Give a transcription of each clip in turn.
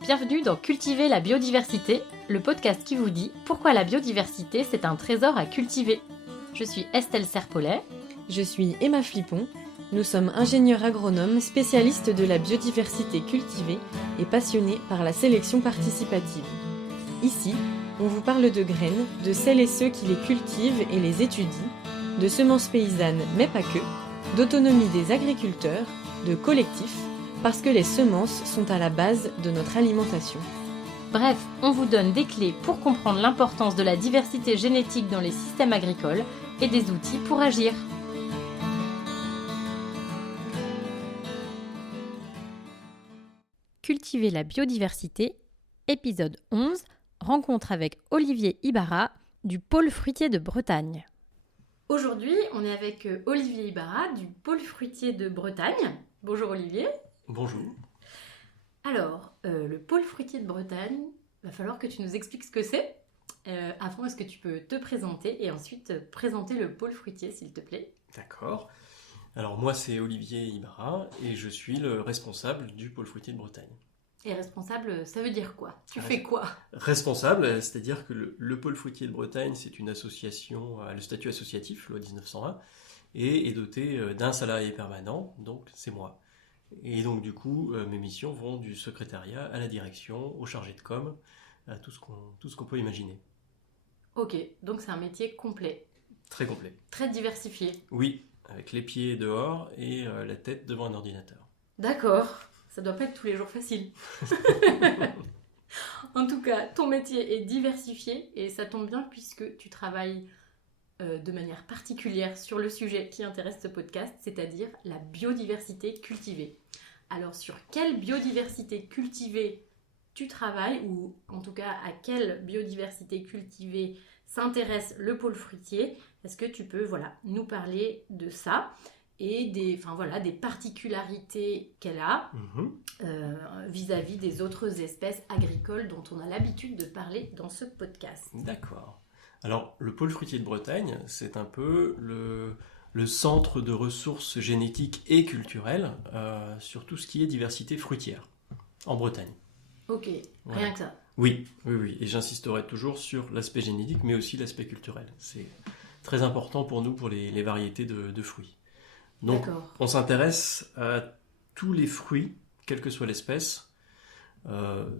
Bienvenue dans Cultiver la biodiversité, le podcast qui vous dit pourquoi la biodiversité c'est un trésor à cultiver. Je suis Estelle Serpollet. Je suis Emma Flippon. Nous sommes ingénieurs agronomes spécialistes de la biodiversité cultivée et passionnés par la sélection participative. Ici, on vous parle de graines, de celles et ceux qui les cultivent et les étudient, de semences paysannes mais pas que, d'autonomie des agriculteurs, de collectifs, parce que les semences sont à la base de notre alimentation. Bref, on vous donne des clés pour comprendre l'importance de la diversité génétique dans les systèmes agricoles et des outils pour agir. Cultiver la biodiversité, épisode 11, rencontre avec Olivier Ibarra du pôle fruitier de Bretagne. Aujourd'hui, on est avec Olivier Ibarra du pôle fruitier de Bretagne. Bonjour Olivier. Bonjour. Alors, le pôle fruitier de Bretagne, il va falloir que tu nous expliques ce que c'est. Avant, est-ce que tu peux te présenter et ensuite présenter le pôle fruitier, s'il te plaît? D'accord. Alors moi, c'est Olivier Ibarra et je suis le responsable du pôle fruitier de Bretagne. Et responsable, ça veut dire quoi? Tu fais quoi? Responsable, c'est-à-dire que le pôle fruitier de Bretagne, c'est une association à le statut associatif, loi 1901, et est doté d'un salarié permanent, donc c'est moi. Et donc du coup, mes missions vont du secrétariat à la direction, au chargé de com, à tout ce qu'on peut imaginer. Ok, donc c'est un métier complet. Très complet. Très diversifié. Oui, avec les pieds dehors et la tête devant un ordinateur. D'accord, ça doit pas être tous les jours facile. En tout cas, ton métier est diversifié et ça tombe bien puisque tu travailles de manière particulière sur le sujet qui intéresse ce podcast, c'est-à-dire la biodiversité cultivée. Alors, sur quelle biodiversité cultivée tu travailles, ou en tout cas à quelle biodiversité cultivée s'intéresse le pôle fruitier? Est-ce que tu peux nous parler de ça et des particularités qu'elle a vis-à-vis des autres espèces agricoles dont on a l'habitude de parler dans ce podcast? D'accord. Alors, le pôle fruitier de Bretagne, c'est un peu le centre de ressources génétiques et culturelles sur tout ce qui est diversité fruitière en Bretagne. Ok, Voilà. Rien que ça. Oui. Et j'insisterai toujours sur l'aspect génétique, mais aussi l'aspect culturel. C'est très important pour nous, pour les variétés de fruits. Donc, D'accord. on s'intéresse à tous les fruits, quelle que soit l'espèce,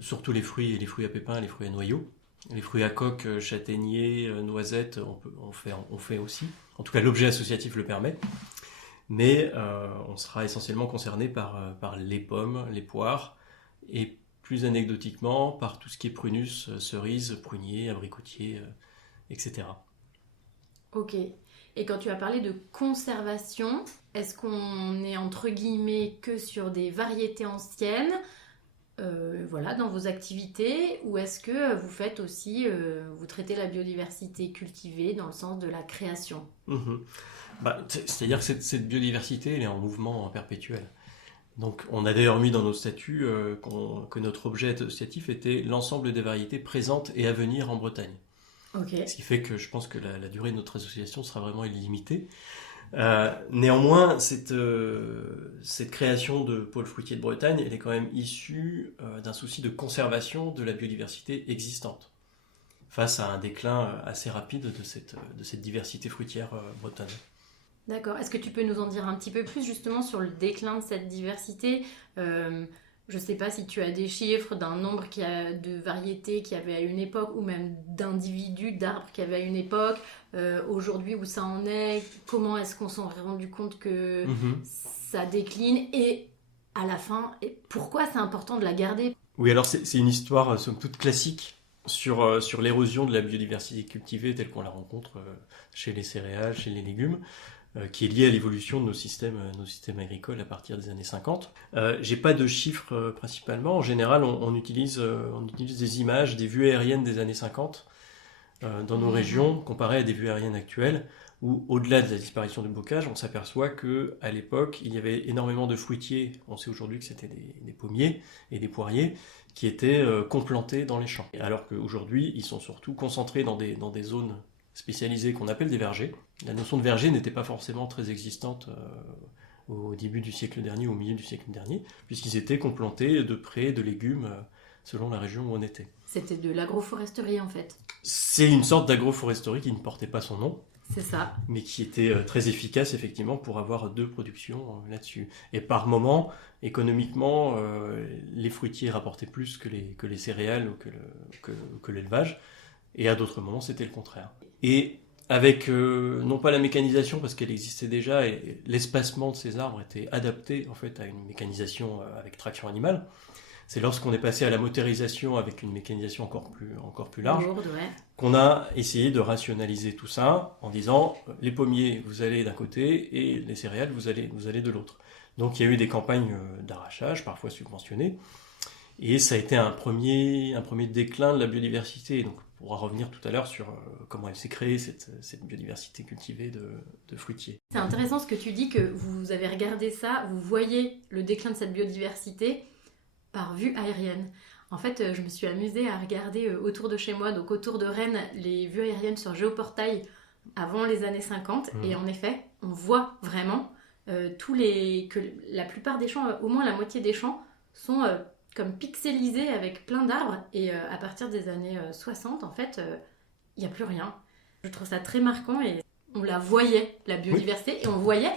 surtout les fruits à pépins, les fruits à noyaux. Les fruits à coque, châtaigniers, noisettes, on fait aussi. En tout cas, l'objet associatif le permet. Mais on sera essentiellement concerné par les pommes, les poires, et plus anecdotiquement, par tout ce qui est prunus, cerises, pruniers, abricotiers, etc. Ok. Et quand tu as parlé de conservation, est-ce qu'on est entre guillemets que sur des variétés anciennes dans vos activités, ou est-ce que vous faites aussi, vous traitez la biodiversité cultivée dans le sens de la création? C'est-à-dire que cette biodiversité, elle est en mouvement perpétuel. Donc, on a d'ailleurs mis dans nos statuts que notre objet associatif était l'ensemble des variétés présentes et à venir en Bretagne. Ok. Ce qui fait que je pense que la durée de notre association sera vraiment illimitée. Néanmoins, cette création de pôle fruitier de Bretagne, elle est quand même issue d'un souci de conservation de la biodiversité existante, face à un déclin assez rapide de cette diversité fruitière bretonne. D'accord. Est-ce que tu peux nous en dire un petit peu plus justement sur le déclin de cette diversité? Je ne sais pas si tu as des chiffres d'un nombre de variétés qu'il y avait à une époque, ou même d'individus, d'arbres qu'il y avait à une époque, aujourd'hui où ça en est, comment est-ce qu'on s'en est rendu compte que ça décline, et à la fin, et pourquoi c'est important de la garder? Oui, alors c'est une histoire somme toute classique sur l'érosion de la biodiversité cultivée telle qu'on la rencontre chez les céréales, chez les légumes. Qui est lié à l'évolution de nos systèmes agricoles à partir des années 50. J'ai pas de chiffres principalement. En général, on utilise des images, des vues aériennes des années 50 dans nos régions, comparées à des vues aériennes actuelles, où au-delà de la disparition du bocage, on s'aperçoit qu'à l'époque, il y avait énormément de fruitiers. On sait aujourd'hui que c'était des pommiers et des poiriers qui étaient complantés dans les champs. Alors qu'aujourd'hui, ils sont surtout concentrés dans des zones spécialisées qu'on appelle des vergers. La notion de verger n'était pas forcément très existante au début du siècle dernier, au milieu du siècle dernier, puisqu'ils étaient complantés de prés, de légumes selon la région où on était. C'était de l'agroforesterie en fait. C'est une sorte d'agroforesterie qui ne portait pas son nom, C'est ça. mais qui était très efficace effectivement pour avoir 2 productions là-dessus. Et par moment, économiquement, les fruitiers rapportaient plus que les céréales ou que l'élevage, et à d'autres moments c'était le contraire. Et avec non pas la mécanisation parce qu'elle existait déjà, et l'espacement de ces arbres était adapté en fait à une mécanisation avec traction animale. C'est lorsqu'on est passé à la motorisation avec une mécanisation encore plus large, Lourde, ouais. qu'on a essayé de rationaliser tout ça en disant les pommiers vous allez d'un côté et les céréales vous allez de l'autre. Donc il y a eu des campagnes d'arrachage, parfois subventionnées, et ça a été un premier déclin de la biodiversité. Donc on pourra revenir tout à l'heure sur comment elle s'est créée cette biodiversité cultivée de fruitiers. C'est intéressant ce que tu dis, que vous avez regardé ça, vous voyez le déclin de cette biodiversité par vue aérienne. En fait, je me suis amusée à regarder autour de chez moi, donc autour de Rennes, les vues aériennes sur Géoportail avant les années 50. Et en effet, on voit vraiment que la plupart des champs, au moins la moitié des champs, sont comme pixelisés avec plein d'arbres. Et à partir des années 60, en fait, il n'y a plus rien. Je trouve ça très marquant et on la voyait, la biodiversité, et on voyait,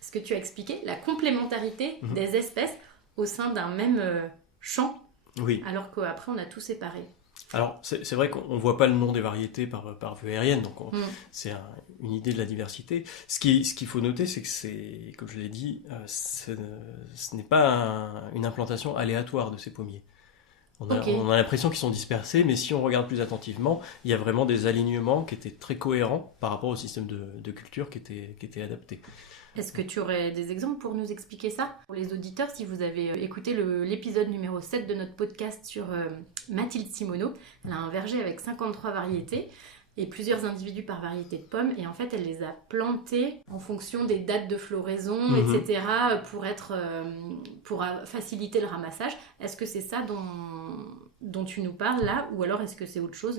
ce que tu as expliqué, la complémentarité des espèces au sein d'un même champ, alors qu'après on a tout séparé. Alors c'est vrai qu'on ne voit pas le nom des variétés par vue aérienne, donc c'est une idée de la diversité. Ce qu'il faut noter, c'est que comme je l'ai dit, ce n'est pas une implantation aléatoire de ces pommiers. On a l'impression qu'ils sont dispersés, mais si on regarde plus attentivement, il y a vraiment des alignements qui étaient très cohérents par rapport au système de culture qui était adapté. Est-ce que tu aurais des exemples pour nous expliquer ça? Pour les auditeurs, si vous avez écouté l'épisode numéro 7 de notre podcast sur Mathilde Simoneau, elle a un verger avec 53 variétés et plusieurs individus par variété de pommes, et en fait elle les a plantés en fonction des dates de floraison, etc., pour faciliter le ramassage. Est-ce que c'est ça dont tu nous parles là, ou alors est-ce que c'est autre chose,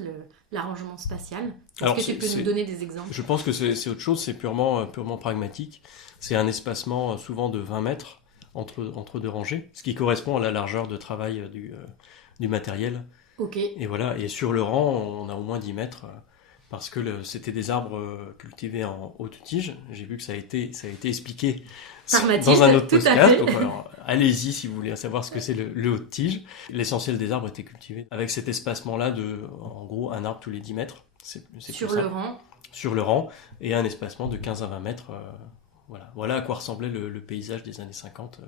l'arrangement spatial? Est-ce que tu peux nous donner des exemples? Je pense que c'est autre chose, c'est purement pragmatique. C'est un espacement souvent de 20 mètres entre 2 rangées, ce qui correspond à la largeur de travail du matériel. Ok. Et voilà, et sur le rang, on a au moins 10 mètres, parce que c'était des arbres cultivés en haute tige. J'ai vu que ça a été expliqué par Mathilde, dans un autre podcast. Donc alors, allez-y si vous voulez savoir ce que c'est le haute tige. L'essentiel des arbres était cultivé avec cet espacement-là de, en gros, un arbre tous les 10 mètres. C'est sur le rang. Sur le rang, et un espacement de 15 à 20 mètres. Voilà à quoi ressemblait le paysage des années 50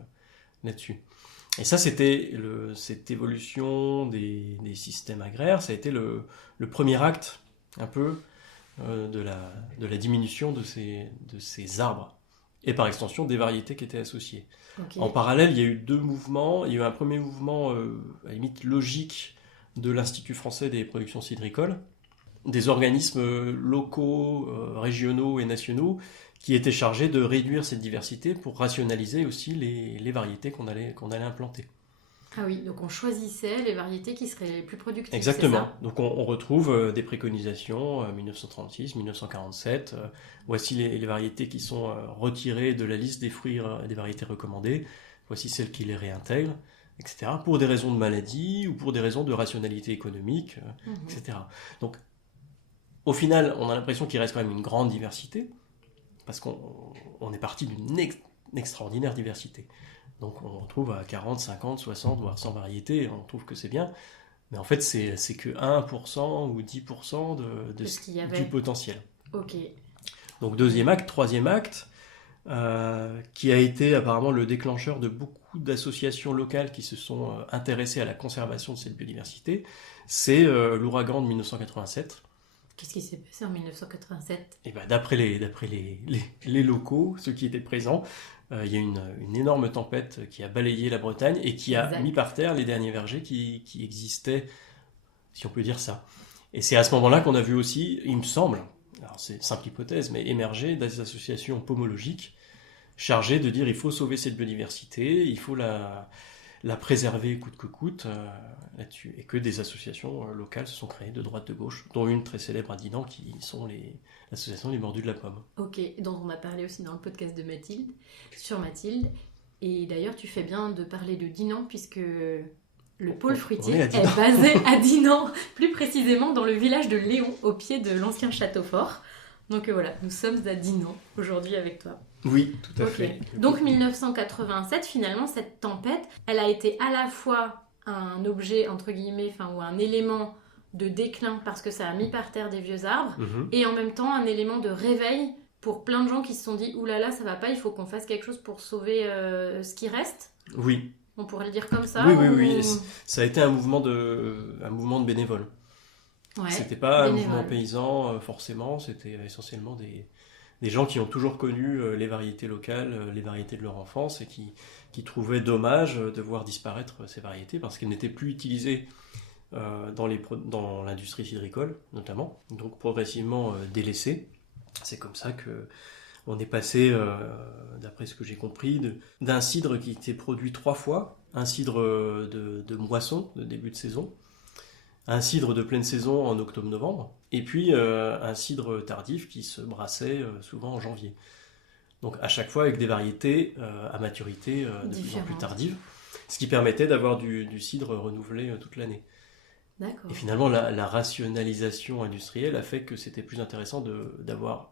là-dessus. Et ça, c'était cette évolution des systèmes agraires. Ça a été le premier acte un peu de la diminution de ces arbres, et par extension des variétés qui étaient associées. Okay. En parallèle, il y a eu 2 mouvements. Il y a eu un premier mouvement à la limite logique de l'Institut français des productions cidricoles, des organismes locaux, régionaux et nationaux qui étaient chargés de réduire cette diversité pour rationaliser aussi les variétés qu'on allait implanter. Ah oui, donc on choisissait les variétés qui seraient les plus productives. Exactement. C'est ça? Donc on retrouve des préconisations 1936, 1947. Voici les variétés qui sont retirées de la liste des fruits et des variétés recommandées. Voici celles qui les réintègrent, etc. Pour des raisons de maladie ou pour des raisons de rationalité économique, etc. Donc au final, on a l'impression qu'il reste quand même une grande diversité, parce qu'on est parti d'une extraordinaire diversité. Donc on retrouve à 40, 50, 60, voire 100 variétés, on trouve que c'est bien, mais en fait c'est que 1% ou 10% du potentiel. Ok. Donc deuxième acte, troisième acte, qui a été apparemment le déclencheur de beaucoup d'associations locales qui se sont intéressées à la conservation de cette biodiversité, c'est l'ouragan de 1987. Qu'est-ce qui s'est passé en 1987 ? Et ben, d'après les locaux, ceux qui étaient présents, il y a eu une énorme tempête qui a balayé la Bretagne et qui a mis par terre les derniers vergers qui existaient, si on peut dire ça. Et c'est à ce moment-là qu'on a vu aussi, il me semble, alors c'est simple hypothèse, mais émerger des associations pomologiques chargées de dire il faut sauver cette biodiversité, il faut la préserver coûte que coûte là-dessus. Et que des associations locales se sont créées de droite de gauche, dont une très célèbre à Dinan qui sont l'association des Mordus de la Pomme. Ok, dont on a parlé aussi dans le podcast de Mathilde, sur Mathilde. Et d'ailleurs, tu fais bien de parler de Dinan, puisque Le pôle On fruitier est à est Dinan. basé à Dinan, plus précisément dans le village de Léon, au pied de l'ancien château fort. Donc voilà, nous sommes à Dinan aujourd'hui avec toi. Oui, tout à Ok. fait. Donc 1987, finalement, cette tempête, elle a été à la fois un objet, entre guillemets, ou un élément de déclin parce que ça a mis par terre des vieux arbres, Mhm. et en même temps un élément de réveil pour plein de gens qui se sont dit « Ouh là là, ça va pas, il faut qu'on fasse quelque chose pour sauver ce qui reste ». Oui, On pourrait le dire comme ça. oui. ou- Ça a été un mouvement de bénévoles. Ouais, C'était pas un bénévole. mouvement paysan, forcément, c'était essentiellement des gens qui ont toujours connu les variétés locales, les variétés de leur enfance, et qui trouvaient dommage de voir disparaître ces variétés parce qu'elles n'étaient plus utilisées dans l'industrie cidricole, notamment, donc progressivement délaissées. C'est comme ça que on est passé, d'après ce que j'ai compris, d'un cidre qui était produit 3 fois, un cidre de moisson, de début de saison, un cidre de pleine saison en octobre-novembre, et puis un cidre tardif qui se brassait souvent en janvier. Donc à chaque fois avec des variétés à maturité de plus en plus Différentes. tardive, ce qui permettait d'avoir du cidre renouvelé toute l'année. D'accord. Et finalement, la rationalisation industrielle a fait que c'était plus intéressant d'avoir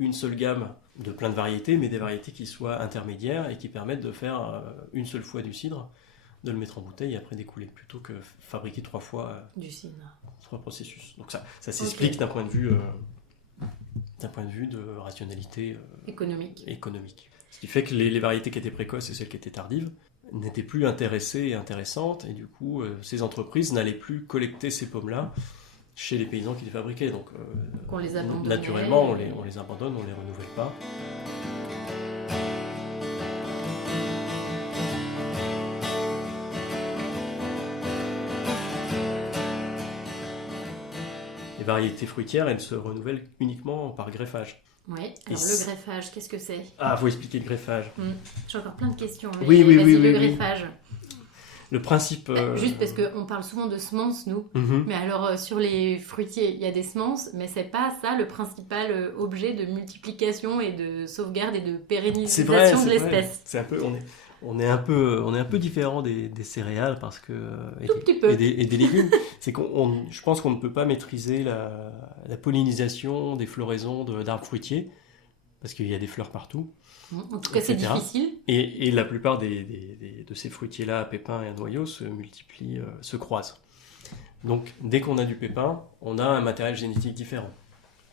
une seule gamme de plein de variétés, mais des variétés qui soient intermédiaires et qui permettent de faire une seule fois du cidre, de le mettre en bouteille et après d'écouler, plutôt que fabriquer 3 fois Du cidre. 3 processus. Donc ça s'explique d'un point de vue de rationalité Économique. économique. Ce qui fait que les variétés qui étaient précoces et celles qui étaient tardives n'étaient plus intéressées et intéressantes, et du coup, ces entreprises n'allaient plus collecter ces pommes-là chez les paysans qui les fabriquaient. Donc, Qu'on les abandonnait. naturellement, on les abandonne, on les renouvelle pas. Les variétés fruitières, elles se renouvellent uniquement par greffage. Oui, alors Et le greffage, qu'est-ce que c'est? Ah, faut expliquer le greffage. J'ai encore plein de questions. Mais Oui, vas-y, le oui. greffage. Le principe... Juste parce qu'on parle souvent de semences, nous. Mhm. Mais alors, sur les fruitiers, il y a des semences, mais c'est pas ça le principal objet de multiplication et de sauvegarde et de C'est pérennisation vrai, de c'est vrai. l'espèce. C'est un peu, on est un peu différent des céréales parce que Tout petit peu. et des légumes. C'est je pense qu'on ne peut pas maîtriser la pollinisation des floraisons d'arbres fruitiers parce qu'il y a des fleurs partout. En tout cas, c'est etc. difficile. Et la plupart de ces fruitiers-là à pépins et à noyaux se multiplient, se croisent. Donc, dès qu'on a du pépin, on a un matériel génétique différent.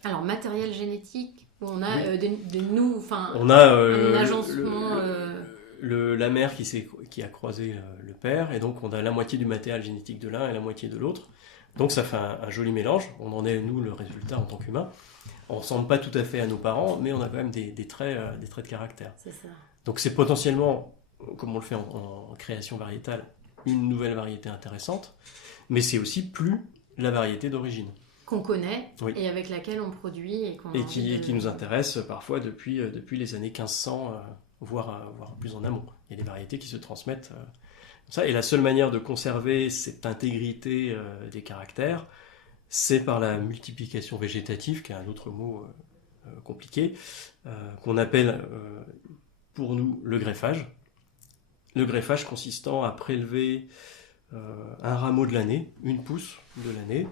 Alors, matériel génétique, où on a Oui. un On a agencement. la mère qui a croisé le père, et donc on a la moitié du matériel génétique de l'un et la moitié de l'autre. Donc ça fait un joli mélange. On en est, nous, le résultat en tant qu'humain. On ne ressemble pas tout à fait à nos parents, mais on a quand même des traits de caractère. C'est ça. Donc c'est potentiellement, comme on le fait en création variétale, une nouvelle variété intéressante, mais c'est aussi plus la variété d'origine. Qu'on connaît Oui. et avec laquelle on produit et qu'on a Et envie qui nous intéresse parfois depuis les années 1500, voire plus en amont. Il y a des variétés qui se transmettent comme ça. Et la seule manière de conserver cette intégrité des caractères, c'est par la multiplication végétative, qui est un autre mot compliqué, qu'on appelle pour nous le greffage. Le greffage consistant à prélever un rameau de l'année, une pousse de l'année,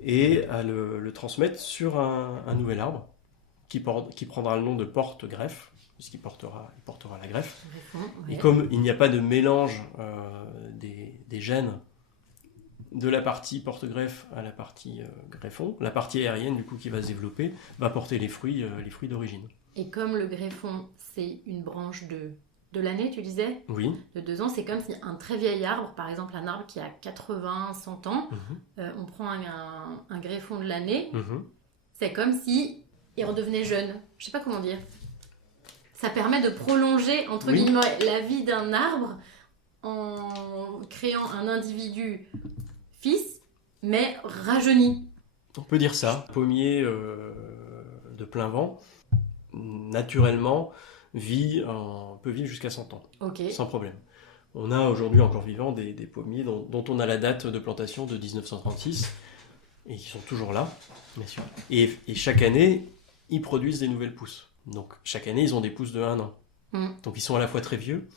et à le transmettre sur un nouvel arbre qui prendra le nom de porte-greffe, puisqu'il portera la greffe. Greffon, ouais. Et comme il n'y a pas de mélange des gènes de la partie porte-greffe à la partie greffon, la partie aérienne du coup qui va se développer va porter les fruits d'origine. Et comme le greffon, c'est une branche de l'année, tu disais, Oui. de 2 ans, c'est comme si un très vieil arbre, par exemple un arbre qui a 80, 100 ans, on prend un greffon de l'année, c'est comme si il redevenait jeune. Je sais pas comment dire. Ça permet de prolonger, entre Oui. guillemets, la vie d'un arbre en créant un individu fils, mais rajeuni. On peut dire ça. Pommier de plein vent, naturellement, peut vivre jusqu'à 100 ans, Ok. sans problème. On a aujourd'hui encore vivant des pommiers dont on a la date de plantation de 1936, et qui sont toujours là, bien sûr. Et chaque année, ils produisent des nouvelles pousses. Donc chaque année, ils ont des pousses de 1 an. Donc ils sont à la fois très vieux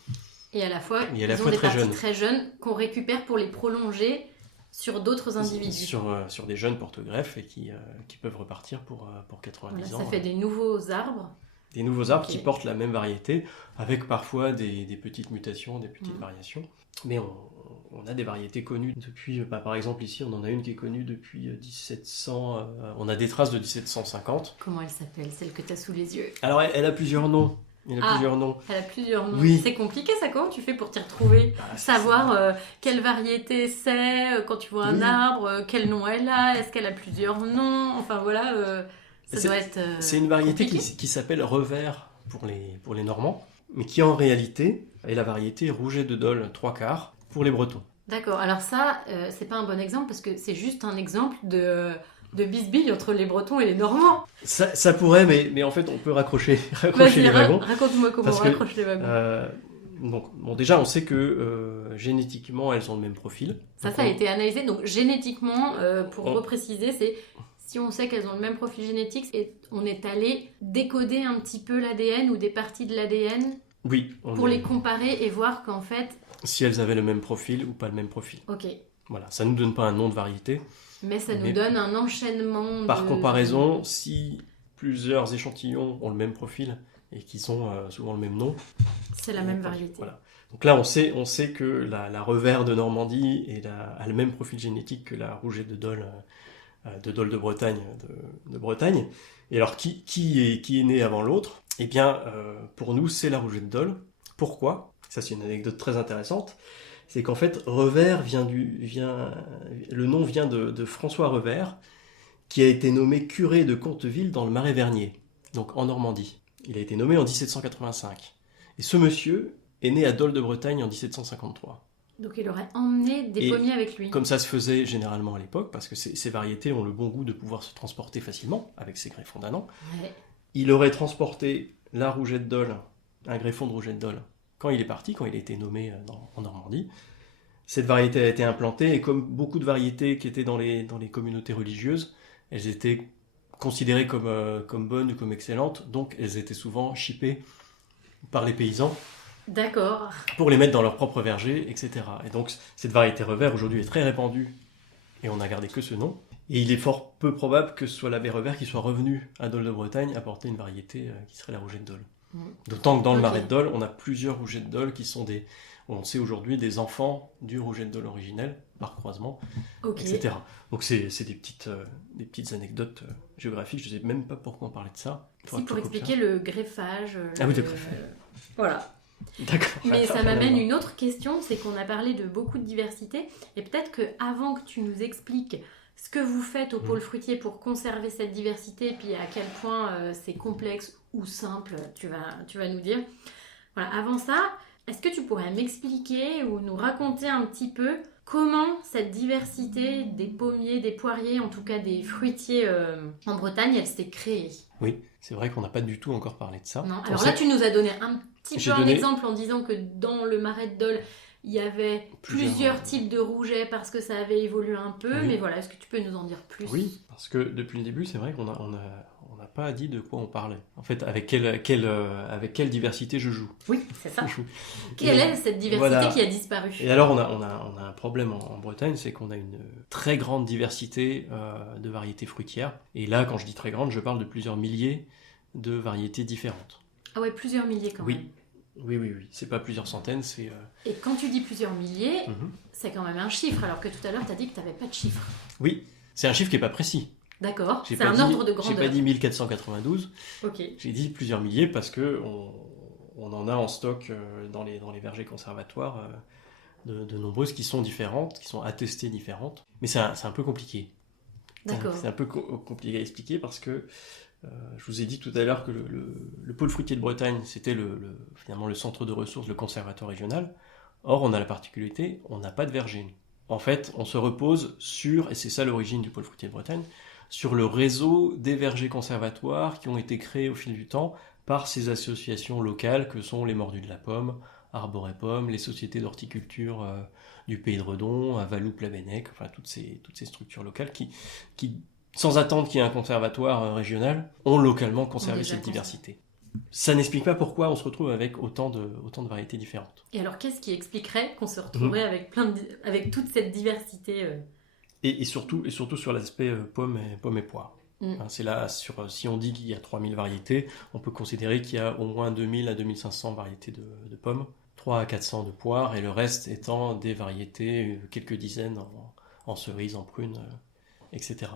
Et à la fois, Et à la ils ont fois des très parties jeunes. très jeunes qu'on récupère pour les prolonger sur d'autres individus. Sur des jeunes porte-greffes et qui peuvent repartir pour 90 Voilà, ans. ça fait des nouveaux arbres. Des nouveaux arbres Ok. qui portent la même variété, avec parfois des petites mutations, des petites variations. Mais on a des variétés connues depuis, par exemple ici, on en a une qui est connue depuis 1700, on a des traces de 1750. Comment elle s'appelle, celle que tu as sous les yeux? Alors elle a plusieurs noms. Elle a plusieurs noms. Elle a plusieurs noms. Oui. C'est compliqué ça, comment tu fais pour t'y retrouver? Savoir quelle variété c'est, quand tu vois un Oui. arbre, quel nom elle a, est-ce qu'elle a plusieurs noms? Enfin voilà, ça doit être C'est une variété compliqué. qui s'appelle revers pour les Normands, mais qui en réalité est la variété rouget de Dole 3/4 pour les Bretons. D'accord, alors ça, c'est pas un bon exemple parce que c'est juste un exemple de bisbille entre les Bretons et les Normands. Ça pourrait, mais en fait on peut raccrocher Vas-y, les wagons. raconte-moi comment Parce on que, raccroche les wagons. Donc, bon, déjà, on sait que génétiquement, elles ont le même profil. Ça Donc, a été analysé. Donc génétiquement, pour on- repréciser, c'est si on sait qu'elles ont le même profil génétique, et on est allé décoder un petit peu l'ADN ou des parties de l'ADN Oui, pour les comparer et voir qu'en fait, si elles avaient le même profil ou pas le même profil. ok, Voilà, ça ne nous donne pas un nom de variété. mais ça nous Mais donne un enchaînement Par de... comparaison, si plusieurs échantillons ont le même profil et qu'ils ont souvent le même nom, C'est la même variété. Voilà. Donc là, on sait que la revers de Normandie a le même profil génétique que la rouget de Dole de Bretagne, de Bretagne. Et alors, qui est né avant l'autre? Eh bien, pour nous, c'est la rouget de Dole. Pourquoi? Ça, c'est une anecdote très intéressante. C'est qu'en fait, Revers le nom vient de François Revers, qui a été nommé curé de Conteville dans le Marais-Vernier, donc en Normandie. Il a été nommé en 1785. Et ce monsieur est né à Dole de Bretagne en 1753. Donc il aurait emmené des Et pommiers avec lui. Comme ça se faisait généralement à l'époque, parce que ces variétés ont le bon goût de pouvoir se transporter facilement avec ces greffons d'un an, Ouais. il aurait transporté la rouget de Dole, un greffon de rouget de Dole, quand il est parti, quand il a été nommé en Normandie. Cette variété a été implantée, et comme beaucoup de variétés qui étaient dans les communautés religieuses, elles étaient considérées comme bonnes ou comme excellentes, donc elles étaient souvent chippées par les paysans D'accord. pour les mettre dans leur propre verger, etc. Et donc cette variété revers aujourd'hui est très répandue, et on n'a gardé que ce nom. Et il est fort peu probable que ce soit l'abbé Revers qui soit revenu à Dole de Bretagne apporter une variété qui serait la rouget de Dole. D'autant que dans le Ok. Marais de Dole, on a plusieurs rougets de Dole qui sont on sait aujourd'hui, des enfants du rouget de Dole originel, par croisement, Ok. etc. Donc c'est des petites anecdotes géographiques, je ne sais même pas pourquoi on parlait de ça. Si, pour expliquer le greffage. Ah oui, le greffage. Voilà. D'accord. Mais ça m'amène une autre question, c'est qu'on a parlé de beaucoup de diversité, et peut-être que avant que tu nous expliques ce que vous faites au pôle fruitier pour conserver cette diversité, puis à quel point c'est complexe ou simple, tu vas nous dire. Voilà, avant ça, est-ce que tu pourrais m'expliquer ou nous raconter un petit peu comment cette diversité des pommiers, des poiriers, en tout cas des fruitiers en Bretagne, elle s'est créée? Oui, c'est vrai qu'on n'a pas du tout encore parlé de ça. Non. On Alors sait là, tu nous as donné un petit J'ai peu un donné- exemple en disant que dans le Marais de Dole, il y avait plusieurs types de rougets parce que ça avait évolué un peu. Oui. Mais voilà, est-ce que tu peux nous en dire plus? Oui, parce que depuis le début, c'est vrai qu'on n'a pas dit de quoi on parlait. En fait, avec quelle diversité je joue. Oui, c'est ça. Je joue. Quelle Et- est cette diversité voilà. qui a disparu? Et alors, on a un problème en Bretagne, c'est qu'on a une très grande diversité de variétés fruitières. Et là, quand je dis très grande, je parle de plusieurs milliers de variétés différentes. Ah ouais, plusieurs milliers quand Oui. même. Oui. C'est pas plusieurs centaines, c'est... Et quand tu dis plusieurs milliers, Mhm. c'est quand même un chiffre, alors que tout à l'heure, tu as dit que tu n'avais pas de chiffre. Oui, c'est un chiffre qui n'est pas précis. D'accord? J'ai C'est pas un dit- ordre de J'ai grandeur. pas dit 1492, Ok. j'ai dit plusieurs milliers parce que on en a en stock dans les vergers conservatoires de nombreuses qui sont différentes, qui sont attestées différentes. Mais c'est un peu compliqué. D'accord. C'est un peu compliqué à expliquer parce que je vous ai dit tout à l'heure que le pôle fruitier de Bretagne, c'était finalement le centre de ressources, le conservatoire régional. Or, on a la particularité, on n'a pas de verger. En fait, on se repose sur, et c'est ça l'origine du pôle fruitier de Bretagne, sur le réseau des vergers conservatoires qui ont été créés au fil du temps par ces associations locales que sont les Mordus de la Pomme, Arboré-Pomme, les sociétés d'horticulture du Pays de Redon, à Valloup-Plabennec, enfin toutes ces structures locales qui, sans attendre qu'il y ait un conservatoire régional, ont localement conservé déjà cette diversité. ça n'explique pas pourquoi on se retrouve avec autant de variétés différentes. Et alors, qu'est-ce qui expliquerait qu'on se retrouverait avec toute cette diversité Et surtout sur l'aspect pommes et poires. C'est là, si on dit qu'il y a 3000 variétés, on peut considérer qu'il y a au moins 2000 à 2500 variétés de pommes, 3 à 400 de poires, et le reste étant des variétés, quelques dizaines en cerises, en prunes, etc.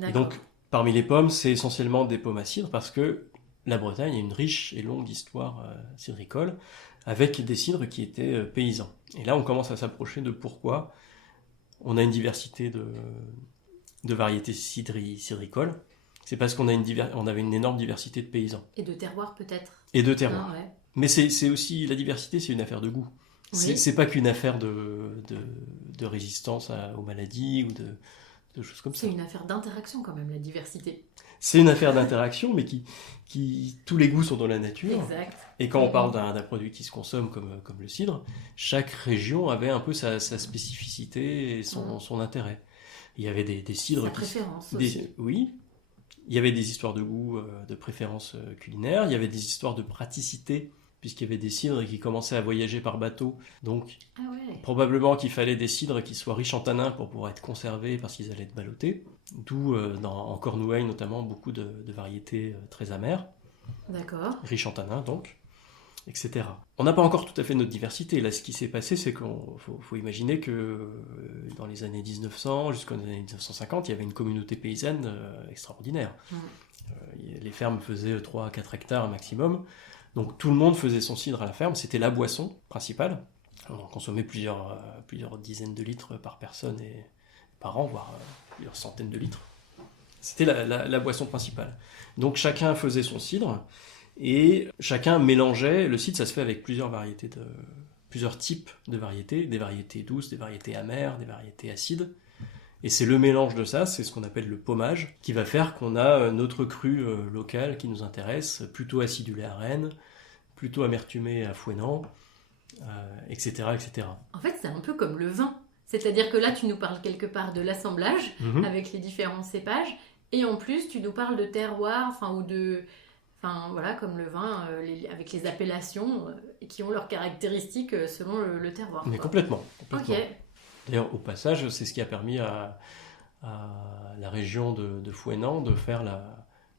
Et donc, parmi les pommes, c'est essentiellement des pommes à cidre, parce que la Bretagne a une riche et longue histoire cidricole, avec des cidres qui étaient paysans. Et là, on commence à s'approcher de pourquoi on a une diversité de variétés cidricoles. C'est parce qu'on avait une énorme diversité de paysans. Et de terroirs peut-être. Et de terroirs. Ouais. Mais c'est aussi, la diversité, c'est une affaire de goût. Oui. C'est pas qu'une affaire de résistance aux maladies ou de choses comme ça. C'est une affaire d'interaction quand même, la diversité. C'est une affaire d'interaction, mais qui tous les goûts sont dans la nature. Exact. Et quand on parle d'un produit qui se consomme comme le cidre, chaque région avait un peu sa spécificité et son intérêt. Il y avait des cidres sa préférence aussi. Oui. Il y avait des histoires de goût, de préférence culinaire. Il y avait des histoires de praticité, puisqu'il y avait des cidres qui commençaient à voyager par bateau. Donc, probablement qu'il fallait des cidres qui soient riches en tanins pour pouvoir être conservés parce qu'ils allaient être ballottés. D'où, en Cornouailles notamment, beaucoup de variétés très amères. D'accord. Riches en tanins, donc, etc. On n'a pas encore tout à fait notre diversité. Là, ce qui s'est passé, c'est qu'il faut imaginer que dans les années 1900 jusqu'aux années 1950, il y avait une communauté paysanne extraordinaire. Les fermes faisaient 3 à 4 hectares maximum. Donc tout le monde faisait son cidre à la ferme. C'était la boisson principale. On consommait plusieurs dizaines de litres par personne et par an, voire plusieurs centaines de litres. C'était la boisson principale. Donc chacun faisait son cidre. Et chacun mélangeait, le cidre ça se fait avec plusieurs types de variétés, des variétés douces, des variétés amères, des variétés acides. Et c'est le mélange de ça, c'est ce qu'on appelle le pommage, qui va faire qu'on a notre cru local qui nous intéresse, plutôt acidulé à Rennes, plutôt amertumé à Fouesnant, etc., etc. En fait, c'est un peu comme le vin. C'est-à-dire que là, tu nous parles quelque part de l'assemblage avec les différents cépages, et en plus, tu nous parles de terroir, voilà, comme le vin, avec les appellations qui ont leurs caractéristiques selon le terroir. Mais complètement. Ok. D'ailleurs, au passage, c'est ce qui a permis à la région de Fouesnant de faire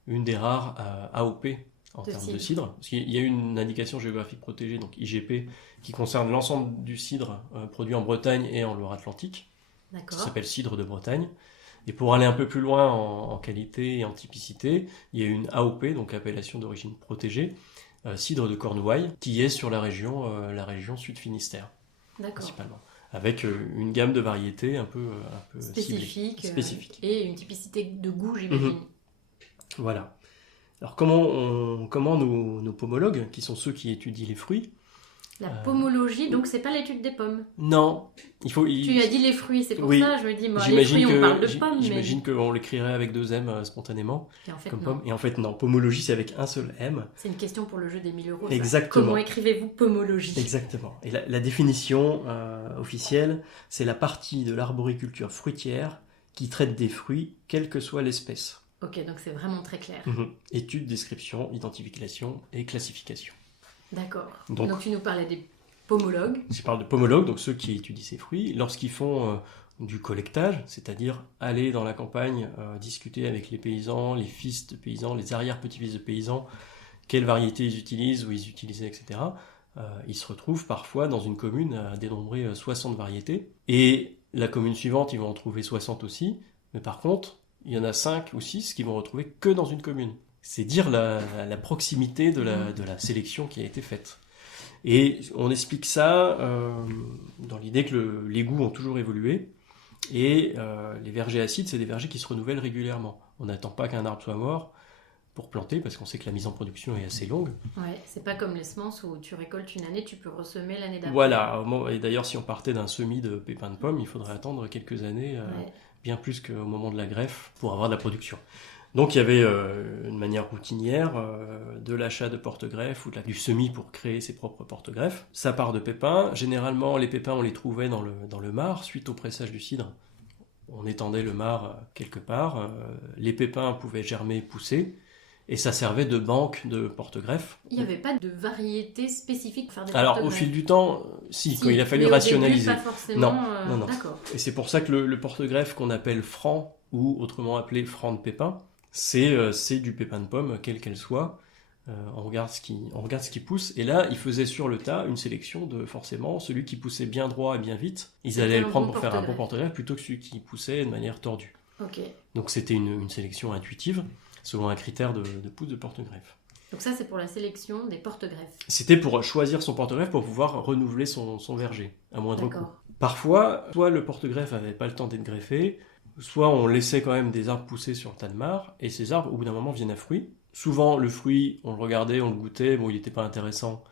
une des rares AOP en termes de cidre. Parce qu'il y a une indication géographique protégée, donc IGP, qui concerne l'ensemble du cidre produit en Bretagne et en Loire-Atlantique. D'accord. Ça s'appelle cidre de Bretagne. Et pour aller un peu plus loin en qualité et en typicité, il y a une AOP, donc appellation d'origine protégée, cidre de Cornouailles, qui est sur la région Sud Finistère, principalement, avec une gamme de variétés un peu spécifique. Spécifique. Et une typicité de goût, j'imagine. Voilà. Alors comment nos pomologues, qui sont ceux qui étudient les fruits, la pomologie, donc c'est pas l'étude des pommes. Non, Tu as dit les fruits, c'est pour ça je me dis, les fruits on parle de pommes. J'imagine qu'on l'écrirait avec 2 M spontanément. Et en fait, comme non. Pomme. Et en fait, non, pomologie c'est avec un seul M. C'est une question pour le jeu des 1000 €. Exactement. Comment écrivez-vous pomologie ? Exactement. Et la définition officielle, c'est la partie de l'arboriculture fruitière qui traite des fruits, quelle que soit l'espèce. Ok, donc c'est vraiment très clair. Étude, description, identification et classification. D'accord. Donc tu nous parlais des pomologues. Je parle de pomologues, donc ceux qui étudient ces fruits, lorsqu'ils font du collectage, c'est-à-dire aller dans la campagne, discuter avec les paysans, les fils de paysans, les arrière-petits-fils de paysans, quelles variétés ils utilisent, où ils utilisaient, etc. Ils se retrouvent parfois dans une commune à dénombrer 60 variétés. Et la commune suivante, ils vont en trouver 60 aussi. Mais par contre, il y en a 5 ou 6 qui vont retrouver que dans une commune. C'est dire la proximité de la sélection qui a été faite. Et on explique ça dans l'idée que les goûts ont toujours évolué. Et les vergers acides, c'est des vergers qui se renouvellent régulièrement. On n'attend pas qu'un arbre soit mort pour planter, parce qu'on sait que la mise en production est assez longue. Ouais, c'est pas comme les semences où tu récoltes une année, tu peux ressemer l'année d'après. Voilà, et d'ailleurs si on partait d'un semis de pépins de pommes, il faudrait attendre quelques années, bien plus qu'au moment de la greffe, pour avoir de la production. Donc il y avait une manière routinière de l'achat de porte-greffes ou du semis pour créer ses propres porte-greffes. Ça part de pépins. Généralement, les pépins, on les trouvait dans le marc, suite au pressage du cidre. On étendait le marc quelque part. Les pépins pouvaient germer, pousser. et ça servait de banque de porte-greffes. Il n'y avait pas de variété spécifique pour faire des Alors, au porte-greffes. fil du temps, quand il a fallu mais au rationaliser. début, pas forcément, Non. D'accord. Et c'est pour ça que le porte-greffe qu'on appelle franc, ou autrement appelé franc de pépin, c'est du pépin de pomme, quelle qu'elle soit. On regarde ce qui pousse. Et là, ils faisaient sur le tas une sélection de, forcément, celui qui poussait bien droit et bien vite, ils allaient le prendre pour faire un bon porte-greffe, plutôt que celui qui poussait de manière tordue. Ok. Donc c'était une sélection intuitive, selon un critère de pousse de porte-greffe. Donc ça, c'est pour la sélection des porte-greffes. C'était pour choisir son porte-greffe pour pouvoir renouveler son verger, à moindre coût. D'accord. Parfois, soit le porte-greffe n'avait pas le temps d'être greffé, soit on laissait quand même des arbres pousser sur le tas de marc, et ces arbres, au bout d'un moment, viennent à fruit. Souvent, le fruit, on le regardait, on le goûtait, bon, il n'était pas intéressant,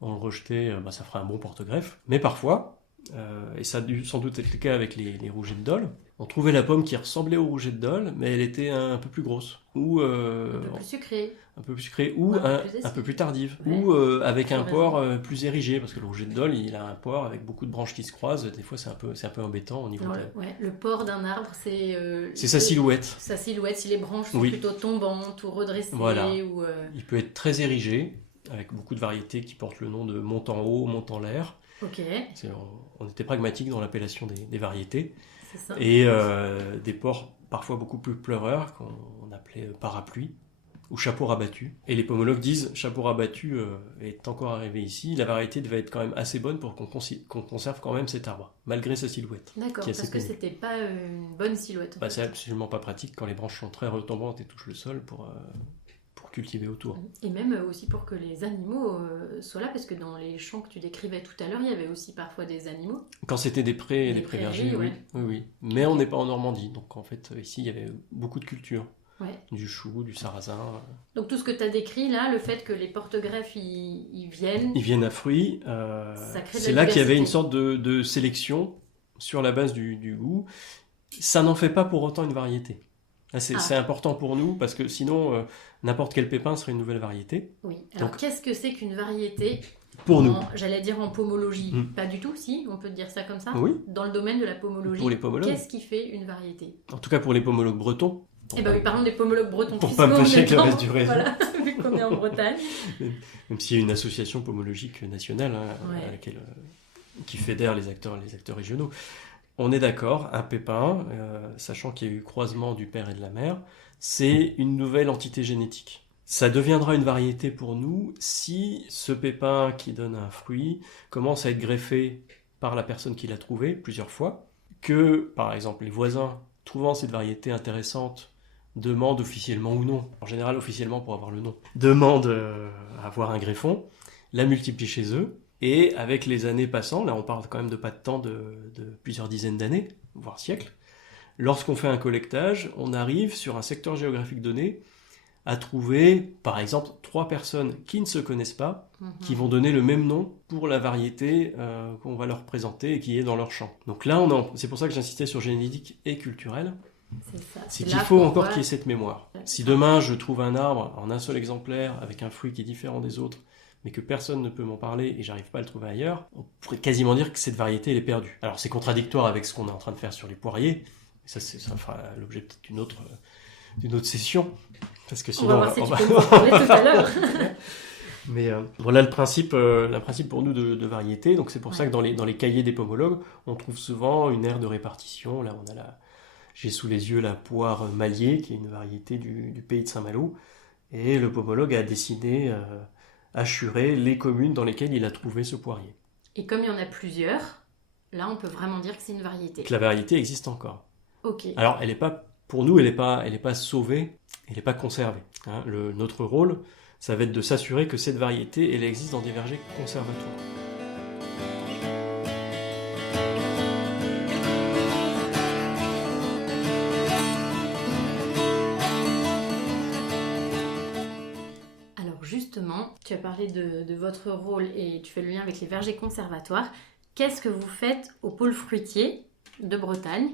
on le rejetait, ça ferait un bon porte-greffe. Mais parfois, et ça a dû sans doute être le cas avec les rougets de Dole, on trouvait la pomme qui ressemblait au rouget de Dole, mais elle était un peu plus grosse, ou Un peu plus sucré. ou Ouais, un peu plus tardive, Ouais. ou avec un Raison. port plus érigé, parce que le rouget de Dole, il a un port avec beaucoup de branches qui se croisent, des fois c'est un peu embêtant au niveau Le port d'un arbre, c'est... c'est sa silhouette. Sa silhouette, si les branches sont Oui. plutôt tombantes ou redressées. Voilà. Ou, Il peut être très érigé, avec beaucoup de variétés qui portent le nom de mont en haut, mont en l'air. Ok, On était pragmatique dans l'appellation des variétés. c'est ça. Et des ports parfois beaucoup plus pleureurs, qu'on appelait parapluie, ou chapeau rabattu. Et les pomologues disent, chapeau rabattu est encore arrivé ici, la variété devait être quand même assez bonne pour qu'on conserve quand même cet arbre, malgré sa silhouette. D'accord, qui est parce assez que pénible. c'était pas une bonne silhouette. En fait. C'est absolument pas pratique quand les branches sont très retombantes et touchent le sol pour cultiver autour. Et même aussi pour que les animaux soient là, parce que dans les champs que tu décrivais tout à l'heure, il y avait aussi parfois des animaux. Quand c'était des prés et Des des prés-vergers, prairies, oui. Mais on n'est pas en Normandie, donc en fait ici il y avait beaucoup de cultures. Ouais. Du chou, du sarrasin. Donc tout ce que tu as décrit là, le fait que les porte-greffes ils viennent, Ils viennent à fruits. Ça crée de C'est la là qu'il y avait diversité. une sorte de sélection sur la base du goût. Ça n'en fait pas pour autant une variété. Là, c'est important pour nous parce que sinon, n'importe quel pépin serait une nouvelle variété. oui. Alors Donc- qu'est-ce que c'est qu'une variété Pour nous. J'allais dire en pomologie, Mm. pas du tout, si, on peut dire ça comme ça. Oui. Dans le domaine de la pomologie, Pour les pomologues. qu'est-ce qui fait une variété? En tout cas pour les pomologues bretons. Eh ben oui, parlons des pomologues bretons. Pour puisque pas me on fâcher est avec le dans- reste du réseau. Voilà, vu qu'on est en Bretagne. Même s'il y a une association pomologique nationale Ouais. à laquelle, qui fédère les acteurs régionaux. On est d'accord, un pépin, sachant qu'il y a eu croisement du père et de la mère, c'est une nouvelle entité génétique. Ça deviendra une variété pour nous si ce pépin qui donne un fruit commence à être greffé par la personne qui l'a trouvé plusieurs fois, que par exemple les voisins, trouvant cette variété intéressante, demandent officiellement ou non, en général officiellement pour avoir le nom, demandent à avoir un greffon, la multiplient chez eux, et avec les années passant, là on parle quand même de pas de temps de plusieurs dizaines d'années, voire siècles, lorsqu'on fait un collectage, on arrive sur un secteur géographique donné à trouver, par exemple, 3 personnes qui ne se connaissent pas, qui vont donner le même nom pour la variété qu'on va leur présenter et qui est dans leur champ. Donc là, c'est pour ça que j'insistais sur génétique et culturel, C'est ça. c'est là qu'il faut qu'on encore voit- qu'il y ait cette mémoire. Ouais. Si demain je trouve un arbre en un seul exemplaire avec un fruit qui est différent des autres, mais que personne ne peut m'en parler et j'arrive pas à le trouver ailleurs, on pourrait quasiment dire que cette variété elle est perdue. Alors c'est contradictoire avec ce qu'on est en train de faire sur les poiriers, mais ça fera l'objet peut-être d'une autre session, parce que On sinon va voir si tu peux nous en parler tout à l'heure. Mais voilà le principe pour nous de variété. Donc c'est pour ça que dans les cahiers des pomologues, on trouve souvent une aire de répartition. Là, j'ai sous les yeux la poire Mallier, qui est une variété du pays de Saint-Malo. Et le pomologue a décidé, assurer les communes dans lesquelles il a trouvé ce poirier. Et comme il y en a plusieurs, là on peut vraiment dire que c'est une variété. Que la variété existe encore. Ok. Alors, pour nous, elle n'est pas sauvée, elle n'est pas conservée. Hein. Notre rôle, ça va être de s'assurer que cette variété, elle existe dans des vergers conservatoires. Alors justement, tu as parlé de votre rôle et tu fais le lien avec les vergers conservatoires. Qu'est-ce que vous faites au pôle fruitier de Bretagne?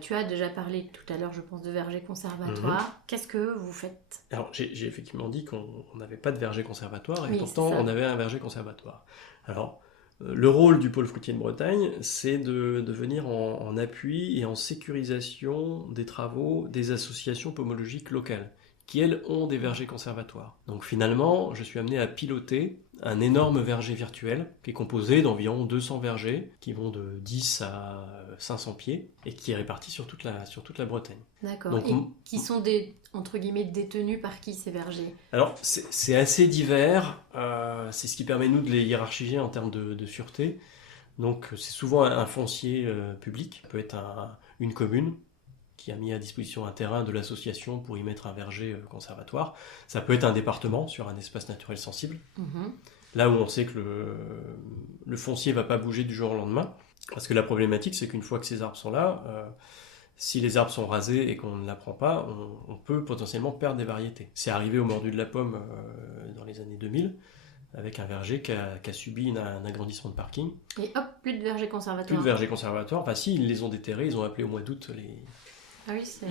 Tu as déjà parlé tout à l'heure, je pense, de vergers conservatoires. Qu'est-ce que vous faites? Alors, j'ai effectivement dit qu'on n'avait pas de verger conservatoire, et Oui, pourtant c'est ça. on avait un verger conservatoire. Alors, le rôle du pôle fruitier de Bretagne, c'est de venir en appui et en sécurisation des travaux des associations pomologiques locales, qui, elles, ont des vergers conservatoires. Donc finalement, je suis amené à piloter un énorme verger virtuel qui est composé d'environ 200 vergers qui vont de 10 à 500 pieds et qui est réparti sur toute la Bretagne. D'accord. Donc, Et qui sont entre guillemets détenus par qui ces vergers? Alors c'est assez divers, c'est ce qui permet nous de les hiérarchiser en termes de sûreté. Donc c'est souvent un foncier public, ça peut être une commune qui a mis à disposition un terrain de l'association pour y mettre un verger conservatoire. Ça peut être un département sur un espace naturel sensible, là où on sait que le foncier ne va pas bouger du jour au lendemain. Parce que la problématique, c'est qu'une fois que ces arbres sont là, si les arbres sont rasés et qu'on ne l'apprend pas, on peut potentiellement perdre des variétés. C'est arrivé au Mordu de la Pomme dans les années 2000, avec un verger qui a subi un agrandissement de parking. Et hop, plus de vergers conservatoires. Plus de vergers conservatoires. Enfin si, ils les ont déterrés, ils ont appelé au mois d'août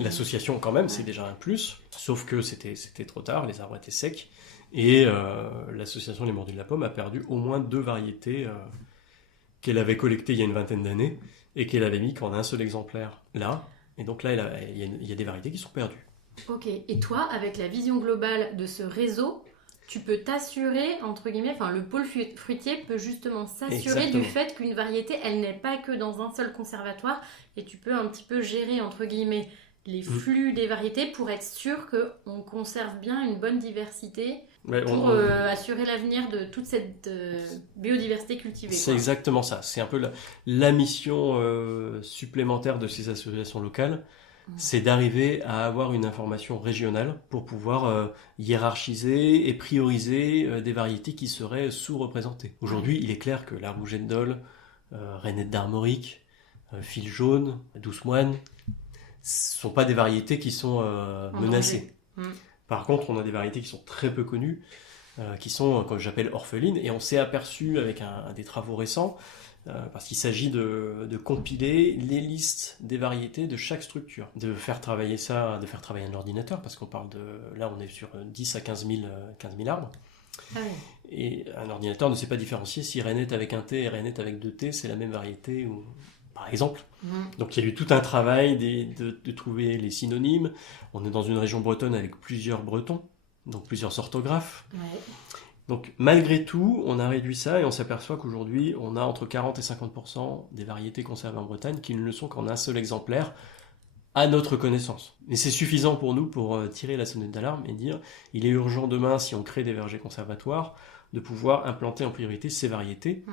l'association quand même, c'est déjà un plus. Sauf que c'était trop tard, les arbres étaient secs. Et l'association Les Mordus de la Pomme a perdu au moins 2 variétés qu'elle avait collectées il y a une vingtaine d'années et qu'elle avait mis qu'en un seul exemplaire là. Et donc là, il y a des variétés qui sont perdues. Ok, et toi, avec la vision globale de ce réseau, tu peux t'assurer, entre guillemets, enfin le pôle fruitier peut justement s'assurer du fait qu'une variété, elle n'est pas que dans un seul conservatoire, et tu peux un petit peu gérer, entre guillemets, les flux des variétés pour être sûr qu'on conserve bien une bonne diversité pour assurer l'avenir de toute cette biodiversité cultivée. C'est exactement ça, c'est un peu la mission supplémentaire de ces associations locales. C'est d'arriver à avoir une information régionale pour pouvoir hiérarchiser et prioriser des variétés qui seraient sous-représentées. Aujourd'hui, il est clair que la Rougette d'Ol, Rainette d'Armorique, Fil jaune, Douce moine, ne sont pas des variétés qui sont menacées. Par contre, on a des variétés qui sont très peu connues, qui sont, comme j'appelle, orphelines, et on s'est aperçu avec des travaux récents, parce qu'il s'agit de compiler les listes des variétés de chaque structure, de faire travailler un ordinateur, parce qu'on parle là on est sur 10 à 15 000 arbres, et un ordinateur ne sait pas différencier si Rainette avec un T et Rainette avec 2 T c'est la même variété, par exemple. Donc il y a eu tout un travail de trouver les synonymes. On est dans une région bretonne avec plusieurs bretons, donc plusieurs orthographes. Donc malgré tout, on a réduit ça et on s'aperçoit qu'aujourd'hui, on a entre 40 et 50% des variétés conservées en Bretagne qui ne le sont qu'en un seul exemplaire, à notre connaissance. Et c'est suffisant pour nous pour tirer la sonnette d'alarme et dire il est urgent demain, si on crée des vergers conservatoires, de pouvoir implanter en priorité ces variétés.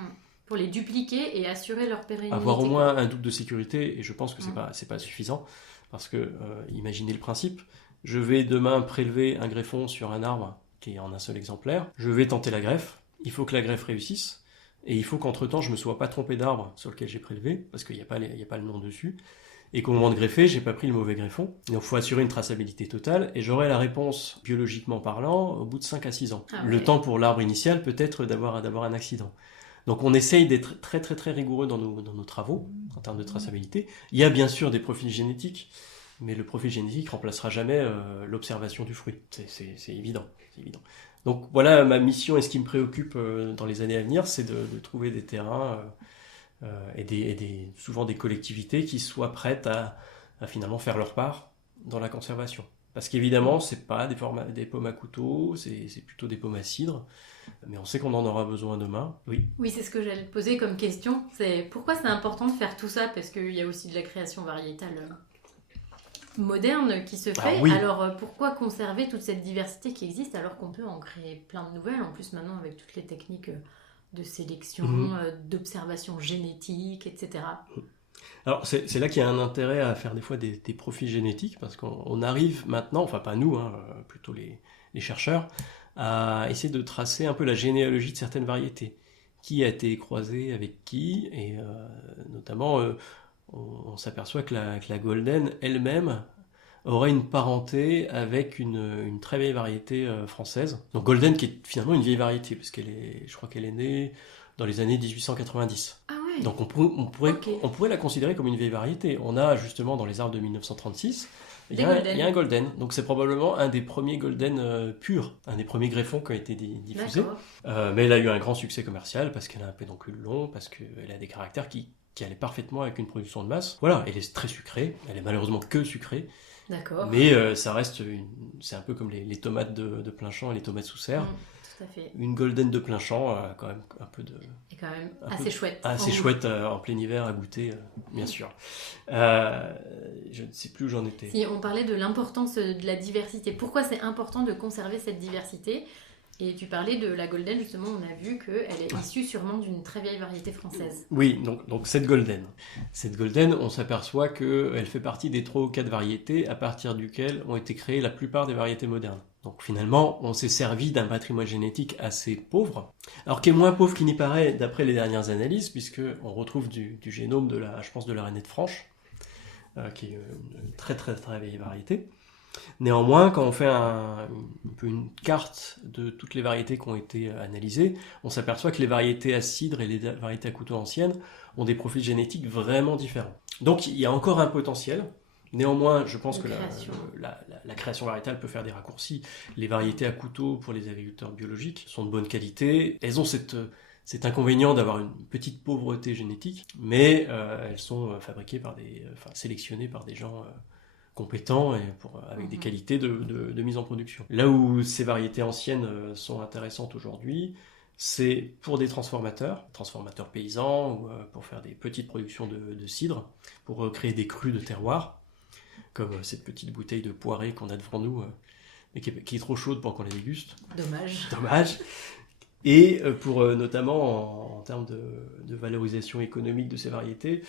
Pour les dupliquer et assurer leur pérennité. Avoir au moins un double de sécurité, et je pense que c'est pas suffisant, parce que imaginez le principe, je vais demain prélever un greffon sur un arbre qui est en un seul exemplaire, je vais tenter la greffe, il faut que la greffe réussisse, et il faut qu'entre-temps je ne me sois pas trompé d'arbre sur lequel j'ai prélevé, parce qu'il n'y a pas le nom dessus, et qu'au moment de greffer, j'ai pas pris le mauvais greffon. Donc il faut assurer une traçabilité totale, et j'aurai la réponse, biologiquement parlant, au bout de 5 à 6 ans. Le temps pour l'arbre initial peut-être d'avoir un accident. Donc on essaye d'être très très très rigoureux dans nos travaux, en termes de traçabilité. Il y a bien sûr des profils génétiques, mais le profil génétique remplacera jamais l'observation du fruit. C'est évident. Donc voilà, ma mission et ce qui me préoccupe dans les années à venir, c'est de trouver des terrains et souvent des collectivités qui soient prêtes à finalement faire leur part dans la conservation. Parce qu'évidemment, c'est pas des pommes à couteau, c'est plutôt des pommes à cidre, mais on sait qu'on en aura besoin demain. Oui, c'est ce que j'allais te poser comme question. C'est pourquoi c'est important de faire tout ça, parce qu'il y a aussi de la création variétale moderne qui se fait. Alors pourquoi conserver toute cette diversité qui existe alors qu'on peut en créer plein de nouvelles, en plus maintenant avec toutes les techniques de sélection, d'observation génétique, etc. Alors c'est là qu'il y a un intérêt à faire des fois des profils génétiques, parce qu'on arrive maintenant, enfin pas nous, plutôt les chercheurs, à essayer de tracer un peu la généalogie de certaines variétés. Qui a été croisé avec qui, et notamment on s'aperçoit que la Golden elle-même aurait une parenté avec une très vieille variété française. Donc Golden qui est finalement une vieille variété, parce je crois qu'elle est née dans les années 1890. Ah ouais. Donc on pourrait la considérer comme une vieille variété. On a justement dans les arbres de 1936, il y a un Golden. Donc c'est probablement un des premiers Golden purs, un des premiers greffons qui a été diffusé. Mais elle a eu un grand succès commercial parce qu'elle a un pédoncule long, parce qu'elle a des caractères qui allaient parfaitement avec une production de masse. Voilà, elle est très sucrée, elle est malheureusement que sucrée. D'accord. Mais ça reste, c'est un peu comme les tomates de plein champ et les tomates sous serre. Tout à fait. Une golden de plein champ, quand même un peu de... Et quand même assez chouette. Assez chouette en plein hiver à goûter, bien sûr. Je ne sais plus où j'en étais. Si on parlait de l'importance de la diversité, pourquoi c'est important de conserver cette diversité? Et tu parlais de la golden, justement, on a vu qu'elle est issue sûrement d'une très vieille variété française. Oui, donc cette golden, on s'aperçoit qu'elle fait partie des 3 ou 4 variétés à partir duquel ont été créées la plupart des variétés modernes. Donc finalement, on s'est servi d'un patrimoine génétique assez pauvre, alors qui est moins pauvre qu'il n'y paraît d'après les dernières analyses, puisqu'on retrouve du génome de la rainette franche, qui est une très très très vieille variété. Néanmoins, quand on fait un peu une carte de toutes les variétés qui ont été analysées, on s'aperçoit que les variétés à cidre et les variétés à couteau anciennes ont des profils génétiques vraiment différents. Donc il y a encore un potentiel. Néanmoins, je pense que la création variétale peut faire des raccourcis. Les variétés à couteau pour les agriculteurs biologiques sont de bonne qualité. Elles ont cet inconvénient d'avoir une petite pauvreté génétique, mais elles sont fabriquées sélectionnées par des gens compétents et avec des qualités de mise en production. Là où ces variétés anciennes sont intéressantes aujourd'hui, c'est pour des transformateurs paysans, ou pour faire des petites productions de cidre, pour créer des crus de terroir, comme cette petite bouteille de poirée qu'on a devant nous, mais qui est trop chaude pour qu'on la déguste. Dommage. Et pour notamment en termes de valorisation économique de ces variétés,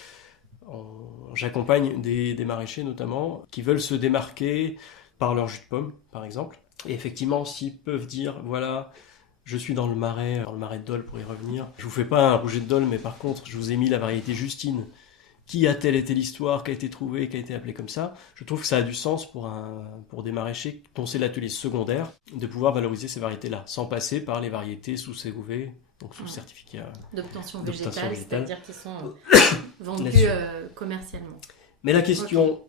j'accompagne des maraîchers notamment qui veulent se démarquer par leur jus de pomme, par exemple. Et effectivement, s'ils peuvent dire, voilà, je suis dans le marais de Dole pour y revenir, je vous fais pas un rouget de Dole, mais par contre, je vous ai mis la variété Justine, qui a telle été l'histoire, qui a été trouvée, qui a été appelée comme ça. Je trouve que ça a du sens pour des maraîchers dont c'est l'atelier secondaire de pouvoir valoriser ces variétés-là, sans passer par les variétés sous COV, donc sous certificat d'obtention végétale, c'est-à-dire qu'ils sont vendus commercialement. Mais la question,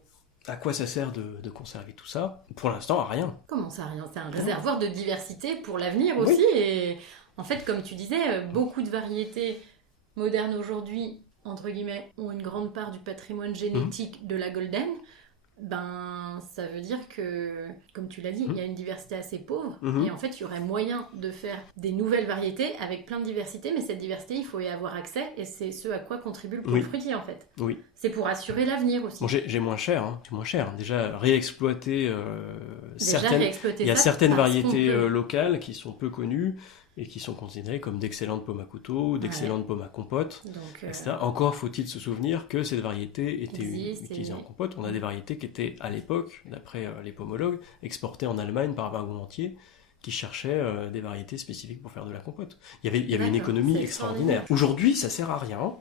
à quoi ça sert de conserver tout ça? Pour l'instant, à rien. Comment ça, à rien? C'est un réservoir de diversité pour l'avenir aussi. Et en fait, comme tu disais, beaucoup de variétés modernes aujourd'hui, entre guillemets, ont une grande part du patrimoine génétique de la golden. Ben, ça veut dire que, comme tu l'as dit, il y a une diversité assez pauvre. Et en fait, il y aurait moyen de faire des nouvelles variétés avec plein de diversité, mais cette diversité, il faut y avoir accès, et c'est ce à quoi contribue le pôle fruitier, en fait. Oui. C'est pour assurer l'avenir aussi. Bon, j'ai moins cher, c'est moins cher. Déjà, réexploiter il y a certaines variétés locales qui sont peu connues, et qui sont considérées comme d'excellentes pommes à couteau, d'excellentes pommes à compote, etc. Encore faut-il se souvenir que ces variétés étaient utilisées en compote. On a des variétés qui étaient, à l'époque, d'après les pomologues, exportées en Allemagne par Wargomentier, qui cherchaient des variétés spécifiques pour faire de la compote. Il y avait une économie extraordinaire. Aujourd'hui, ça sert à rien.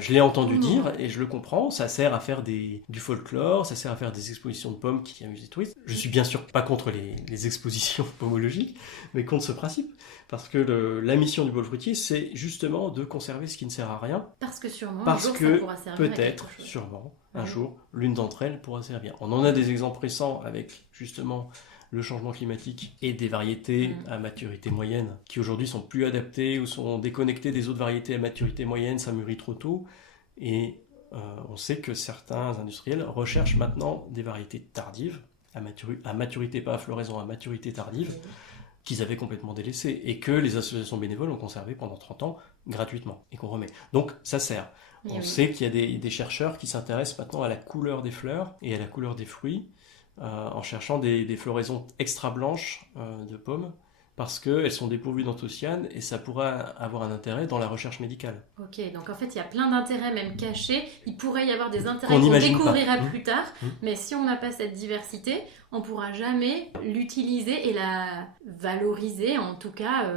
Je l'ai entendu dire, et je le comprends. Ça sert à faire du folklore, ça sert à faire des expositions de pommes qui amusent les touristes. Je suis bien sûr pas contre les expositions pomologiques, mais contre ce principe. Parce que la mission du pôle fruitier, c'est justement de conserver ce qui ne sert à rien. Parce que sûrement, un jour, ça pourra servir peut-être, sûrement, un jour, l'une d'entre elles pourra servir. On en a des exemples récents avec, justement, le changement climatique et des variétés à maturité moyenne qui aujourd'hui sont plus adaptées ou sont déconnectées des autres variétés à maturité moyenne, ça mûrit trop tôt. Et on sait que certains industriels recherchent maintenant des variétés tardives, à maturité, pas à floraison, à maturité tardive, qu'ils avaient complètement délaissées et que les associations bénévoles ont conservé pendant 30 ans gratuitement et qu'on remet. Donc ça sert. On sait qu'il y a des chercheurs qui s'intéressent maintenant à la couleur des fleurs et à la couleur des fruits en cherchant des floraisons extra blanches de pommes parce qu'elles sont dépourvues d'anthocyanes et ça pourrait avoir un intérêt dans la recherche médicale. Ok, donc en fait il y a plein d'intérêts même cachés, il pourrait y avoir des intérêts qu'on découvrira plus tard, mais si on n'a pas cette diversité, on ne pourra jamais l'utiliser et la valoriser, en tout cas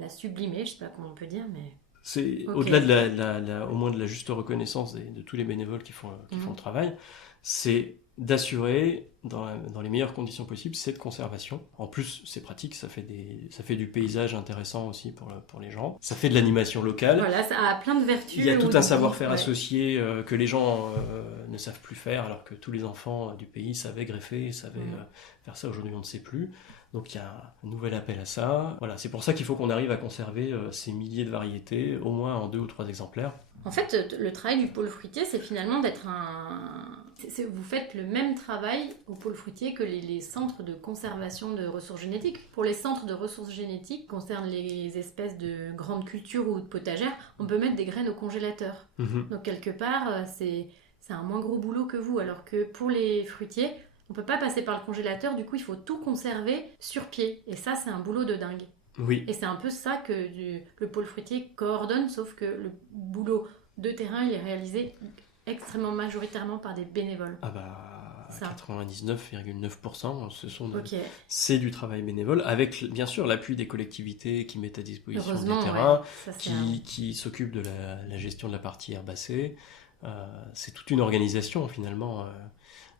la sublimer, je ne sais pas comment on peut dire, mais... C'est au-delà au moins de la juste reconnaissance de tous les bénévoles qui font le travail, c'est d'assurer dans les meilleures conditions possibles cette conservation. En plus, c'est pratique, ça fait du paysage intéressant aussi pour les gens. Ça fait de l'animation locale. Voilà, ça a plein de vertus. Il y a tout un savoir-faire associé que les gens ne savent plus faire, alors que tous les enfants du pays savaient greffer, savaient faire ça. Aujourd'hui, on ne sait plus. Donc il y a un nouvel appel à ça. Voilà, c'est pour ça qu'il faut qu'on arrive à conserver ces milliers de variétés, au moins en 2 ou 3 exemplaires. En fait, le travail du pôle fruitier, c'est finalement d'être vous faites le même travail au pôle fruitier que les centres de conservation de ressources génétiques. Pour les centres de ressources génétiques, qui concernent les espèces de grandes cultures ou de potagères, on peut mettre des graines au congélateur. Donc quelque part, c'est un moins gros boulot que vous, alors que pour les fruitiers, on ne peut pas passer par le congélateur, du coup il faut tout conserver sur pied. Et ça, c'est un boulot de dingue. Oui. Et c'est un peu ça que le pôle fruitier coordonne, sauf que le boulot de terrain, il est réalisé extrêmement majoritairement par des bénévoles. Ah bah, 99,9%, Okay. C'est du travail bénévole, avec bien sûr l'appui des collectivités qui mettent à disposition des Heureusement, terrains, ouais. Ça, qui s'occupent de la gestion de la partie herbacée. C'est toute une organisation finalement.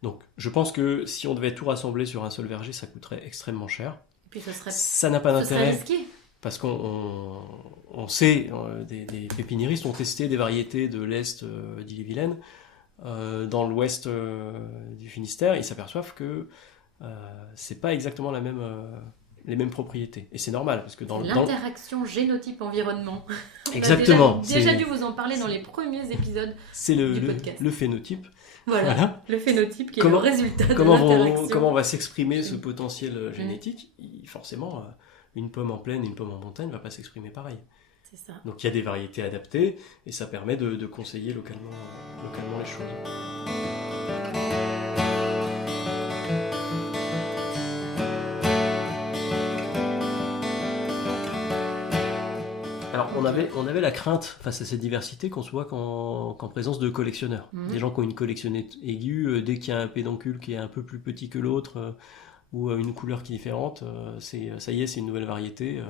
Donc je pense que si on devait tout rassembler sur un seul verger, ça coûterait extrêmement cher. Et puis ça n'a pas d'intérêt. Ce serait risqué. Parce qu'on sait, des pépiniéristes ont testé des variétés de l'Est d'Ille-et-Vilaine dans l'Ouest du Finistère, ils s'aperçoivent que c'est pas exactement les mêmes propriétés. Et c'est normal, parce que l'interaction génotype-environnement. Exactement. On a déjà dû vous en parler dans les premiers épisodes du podcast. Le phénotype. Voilà, le phénotype qui est le résultat de l'interaction. Comment va s'exprimer ce potentiel génétique? Forcément, une pomme en plaine et une pomme en montagne ne va pas s'exprimer pareil. C'est ça. Donc il y a des variétés adaptées et ça permet de conseiller localement les choses. Alors on avait la crainte face à cette diversité qu'on soit qu'en présence de collectionneurs. Des gens qui ont une collectionnette aiguë, dès qu'il y a un pédoncule qui est un peu plus petit que l'autre ou une couleur qui est différente, ça y est, c'est une nouvelle variété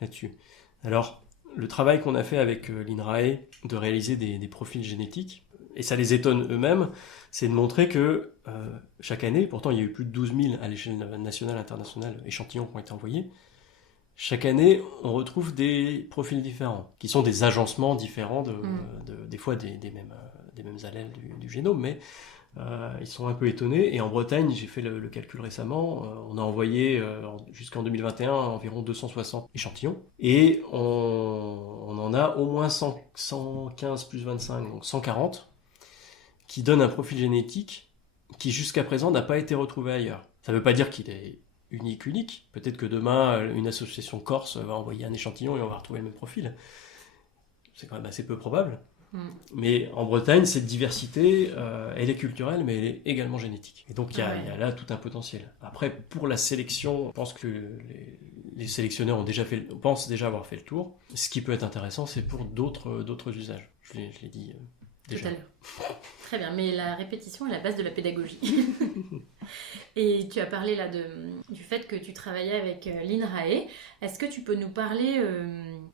là-dessus. Alors le travail qu'on a fait avec l'INRAE de réaliser des profils génétiques, et ça les étonne eux-mêmes, c'est de montrer que chaque année, pourtant il y a eu plus de 12 000 à l'échelle nationale, internationale, échantillons qui ont été envoyés, chaque année on retrouve des profils différents, qui sont des agencements différents des fois des mêmes allèles du génome, mais ils sont un peu étonnés. Et en Bretagne, j'ai fait le calcul récemment, on a envoyé jusqu'en 2021 environ 260 échantillons, et on en a au moins 115 plus 25, donc 140, qui donnent un profil génétique qui jusqu'à présent n'a pas été retrouvé ailleurs. Ça ne veut pas dire qu'il est unique. Peut-être que demain, une association corse va envoyer un échantillon et on va retrouver le même profil. C'est quand même assez peu probable. Mais en Bretagne, cette diversité, elle est culturelle, mais elle est également génétique. Et donc, il y a là tout un potentiel. Après, pour la sélection, je pense que les sélectionneurs pensent déjà avoir fait le tour. Ce qui peut être intéressant, c'est pour d'autres usages. Je l'ai dit déjà. Tout à l'heure. Très bien, mais la répétition est la base de la pédagogie. Et tu as parlé là du fait que tu travaillais avec l'INRAE. Est-ce que tu peux nous parler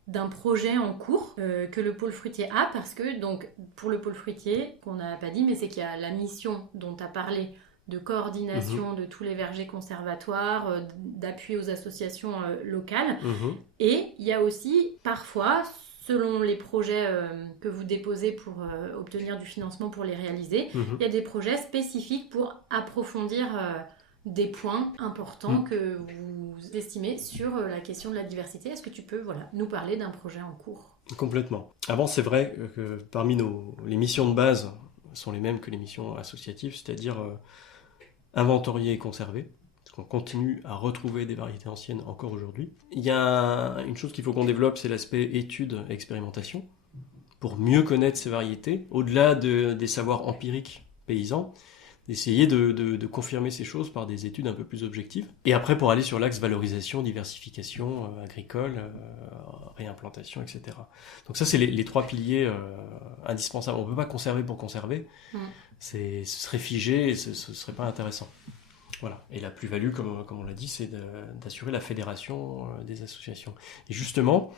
d'un projet en cours que le pôle fruitier a? Parce que donc, pour le pôle fruitier, qu'on n'a pas dit, mais c'est qu'il y a la mission dont tu as parlé de coordination de tous les vergers conservatoires, d'appui aux associations locales. Et il y a aussi parfois, selon les projets que vous déposez pour obtenir du financement pour les réaliser, il y a des projets spécifiques pour approfondir des points importants que vous estimez sur la question de la diversité. Est-ce que tu peux nous parler d'un projet en cours? Complètement. Avant, c'est vrai que parmi les missions de base sont les mêmes que les missions associatives, c'est-à-dire inventorier et conserver. Qu'on continue à retrouver des variétés anciennes encore aujourd'hui. Il y a une chose qu'il faut qu'on développe, c'est l'aspect étude et expérimentation, pour mieux connaître ces variétés, au-delà des savoirs empiriques paysans, d'essayer de confirmer ces choses par des études un peu plus objectives. Et après, pour aller sur l'axe valorisation, diversification agricole, réimplantation, etc. Donc ça, c'est les trois piliers indispensables. On ne peut pas conserver pour conserver. Ce serait figé et ce ne serait pas intéressant. Voilà. Et la plus-value, comme on l'a dit, c'est d'assurer la fédération des associations. Et justement,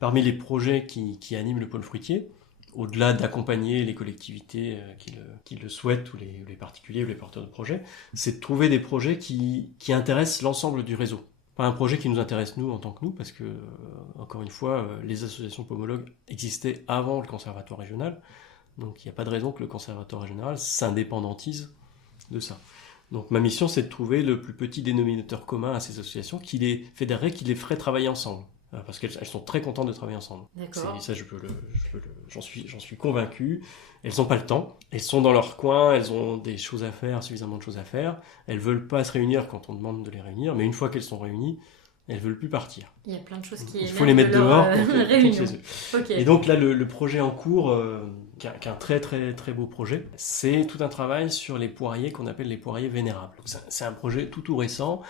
parmi les projets qui animent le pôle fruitier, au-delà d'accompagner les collectivités qui le souhaitent, ou les particuliers ou les porteurs de projets, c'est de trouver des projets qui intéressent l'ensemble du réseau. Pas un projet qui nous intéresse nous en tant que nous, parce que, encore une fois, les associations pomologues existaient avant le conservatoire régional, donc il n'y a pas de raison que le conservatoire régional s'indépendantise de ça. Donc ma mission, c'est de trouver le plus petit dénominateur commun à ces associations, qui les fédérerait, qui les ferait travailler ensemble. parce qu'elles sont très contentes de travailler ensemble. D'accord. Ça, j'en suis convaincu. Elles n'ont pas le temps. Elles sont dans leur coin, elles ont des choses à faire, suffisamment de choses à faire. Elles veulent pas se réunir quand on demande de les réunir, mais une fois qu'elles sont réunies, elles veulent plus partir. Il y a plein de choses qui Il faut les mettre dehors pour réunion. chez eux. Okay. Et donc là, le projet en cours, qui est un très très très beau projet, c'est tout un travail sur les poiriers qu'on appelle les poiriers vénérables. C'est un projet tout récent,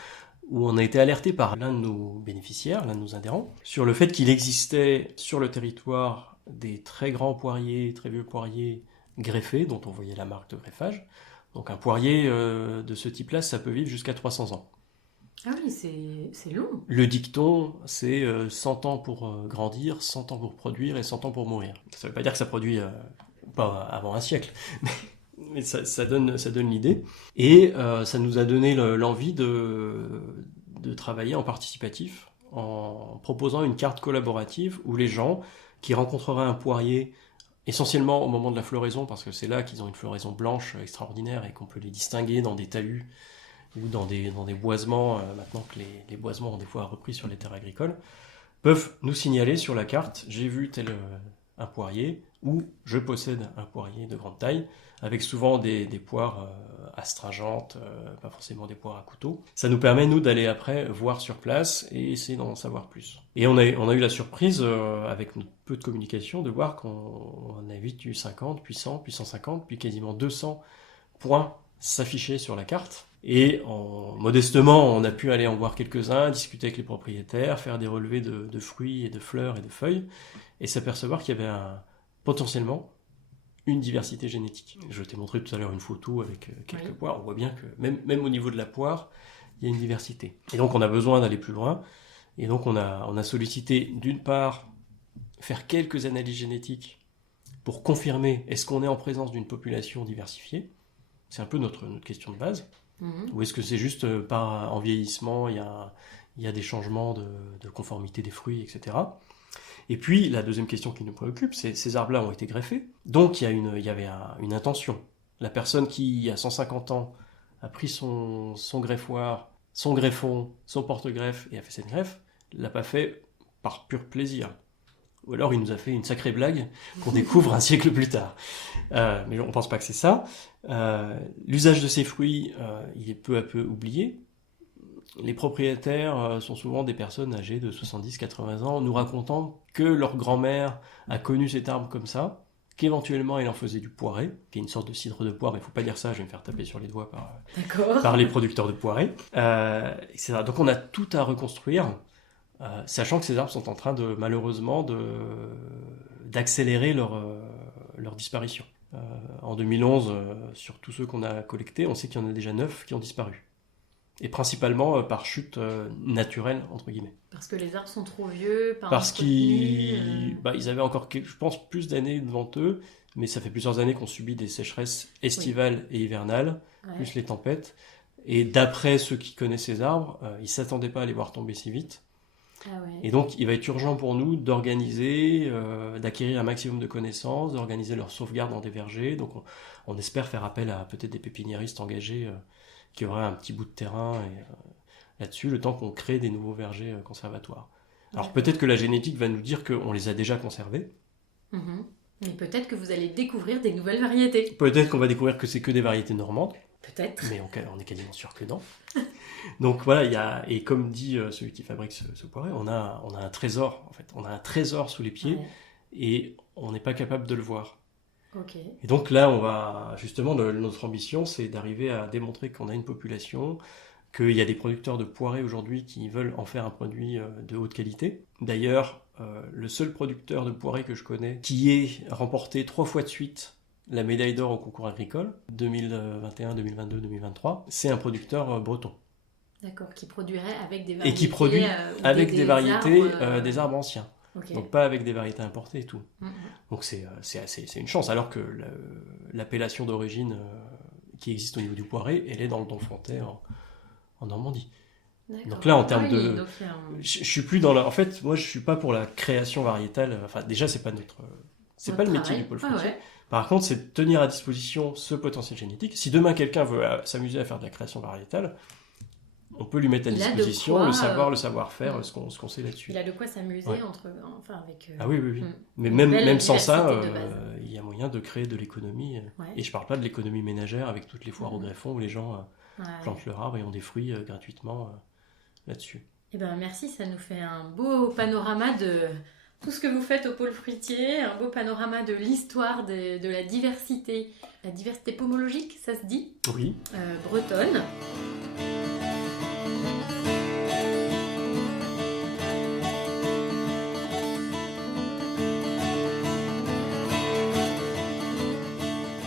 où on a été alerté par l'un de nos bénéficiaires, l'un de nos adhérents, sur le fait qu'il existait sur le territoire des très grands poiriers, très vieux poiriers greffés, dont on voyait la marque de greffage. Donc un poirier de ce type-là, ça peut vivre jusqu'à 300 ans. Ah oui, c'est long. Le dicton, c'est 100 ans pour grandir, 100 ans pour produire et 100 ans pour mourir. Ça ne veut pas dire que ça produit pas avant un siècle, mais ça donne l'idée. Et ça nous a donné l'envie de travailler en participatif, en proposant une carte collaborative où les gens qui rencontreraient un poirier, essentiellement au moment de la floraison, parce que c'est là qu'ils ont une floraison blanche extraordinaire et qu'on peut les distinguer dans des talus ou dans des boisements, maintenant que les boisements ont des fois repris sur les terres agricoles, peuvent nous signaler sur la carte « j'ai vu un poirier » ou « je possède un poirier de grande taille », avec souvent des poires astringentes, pas forcément des poires à couteau. Ça nous permet, nous, d'aller après voir sur place et essayer d'en savoir plus. Et on a eu la surprise, avec notre peu de communication, de voir qu'on a vite eu 50, puis 100, puis 150, puis quasiment 200 points s'afficher sur la carte. Et modestement, on a pu aller en voir quelques-uns, discuter avec les propriétaires, faire des relevés de fruits et de fleurs et de feuilles, et s'apercevoir qu'il y avait potentiellement une diversité génétique. Je t'ai montré tout à l'heure une photo avec quelques poires. On voit bien que même au niveau de la poire, il y a une diversité. Et donc on a besoin d'aller plus loin. Et donc on a sollicité, d'une part, faire quelques analyses génétiques pour confirmer est-ce qu'on est en présence d'une population diversifiée. C'est un peu notre question de base. Ou est-ce que c'est juste en vieillissement, il y a des changements de conformité des fruits, etc. Et puis, la deuxième question qui nous préoccupe, c'est ces arbres-là ont été greffés. Donc, il y avait une intention. La personne qui, à 150 ans, a pris son greffoir, son greffon, son porte-greffe et a fait cette greffe, l'a pas fait par pur plaisir. Ou alors, il nous a fait une sacrée blague qu'on découvre un siècle plus tard. Mais on pense pas que c'est ça. L'usage de ces fruits, il est peu à peu oublié. Les propriétaires sont souvent des personnes âgées de 70-80 ans, nous racontant que leur grand-mère a connu cet arbre comme ça, qu'éventuellement elle en faisait du poiré, qui est une sorte de cidre de poire, mais il ne faut pas dire ça, je vais me faire taper sur les doigts par les producteurs de poiré, etc. Donc on a tout à reconstruire, sachant que ces arbres sont en train malheureusement d'accélérer leur disparition. En 2011, sur tous ceux qu'on a collectés, on sait qu'il y en a déjà 9 qui ont disparu. Et principalement par chute naturelle, entre guillemets. Parce que les arbres sont trop vieux, parce qu'ils avaient encore, je pense, plus d'années devant eux, mais ça fait plusieurs années qu'on subit des sécheresses estivales et hivernales, plus les tempêtes. Et d'après ceux qui connaissent ces arbres, ils ne s'attendaient pas à les voir tomber si vite. Et donc, il va être urgent pour nous d'organiser, d'acquérir un maximum de connaissances, d'organiser leur sauvegarde dans des vergers. Donc, on espère faire appel à peut-être des pépiniéristes engagés qui auraient un petit bout de terrain là-dessus, le temps qu'on crée des nouveaux vergers conservatoires. Alors, peut-être que la génétique va nous dire qu'on les a déjà conservés. Mais peut-être que vous allez découvrir des nouvelles variétés. Peut-être qu'on va découvrir que c'est que des variétés normandes. Peut-être. Mais on est quasiment sûr que non. Donc voilà, et comme dit celui qui fabrique ce poiré, on a un trésor, en fait. On a un trésor sous les pieds et on n'est pas capable de le voir. Et donc là, justement, notre ambition, c'est d'arriver à démontrer qu'on a une population, qu'il y a des producteurs de poiré aujourd'hui qui veulent en faire un produit de haute qualité. D'ailleurs, le seul producteur de poiré que je connais qui ait remporté 3 fois de suite la médaille d'or au concours agricole, 2021, 2022, 2023, c'est un producteur breton. D'accord, qui produirait avec des variétés... Et qui produit avec des variétés arbres, des arbres anciens. Donc pas avec des variétés importées et tout. Donc c'est une chance, alors que l'appellation d'origine qui existe au niveau du poiré, elle est dans le Donfontais en Normandie. Donc là, en termes de... Je suis plus dans la... En fait, moi, je suis pas pour la création variétale. Enfin, déjà, c'est pas c'est pas le métier du pôle fruitier. Par contre, c'est de tenir à disposition ce potentiel génétique. Si demain, quelqu'un veut s'amuser à faire de la création variétale, on peut lui mettre à Il a de disposition quoi, le savoir-faire, ce qu'on sait là-dessus. Il a de quoi s'amuser Ouais. avec. Ah oui. Mais une même, belle même sans ça, diversité de base. il y a moyen de créer de l'économie. Ouais. Et je parle pas de l'économie ménagère avec toutes les foires au greffon où les gens Ouais. plantent leur arbre et ont des fruits gratuitement là-dessus. Eh ben merci, ça nous fait un beau panorama de tout ce que vous faites au pôle fruitier, un beau panorama de l'histoire de la diversité pomologique, ça se dit, Oui. bretonne.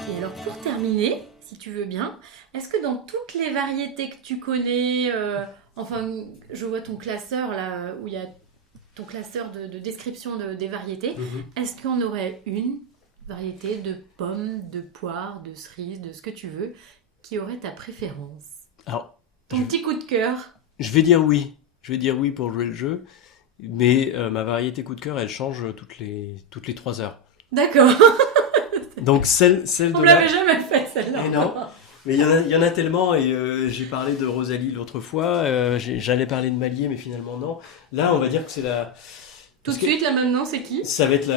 Et alors pour terminer, si tu veux bien, est-ce que dans toutes les variétés que tu connais, je vois ton classeur là, où il y a ton classeur de description des variétés, est-ce qu'il y en aurait une variété de pommes, de poires, de cerises, de ce que tu veux, qui aurait ta préférence? Alors, Ton petit coup de cœur? je vais dire oui. Je vais dire oui pour jouer le jeu. Mais ma variété coup de cœur, elle change toutes les 3 heures. D'accord. Donc celle On de ne l'avait jamais fait celle-là. Eh non. Mais il y en a tellement, et j'ai parlé de Rosalie l'autre fois, j'allais parler de Malier, mais finalement non. Là, on va dire que c'est la... Tout de parce que suite, là maintenant, c'est qui? ça va être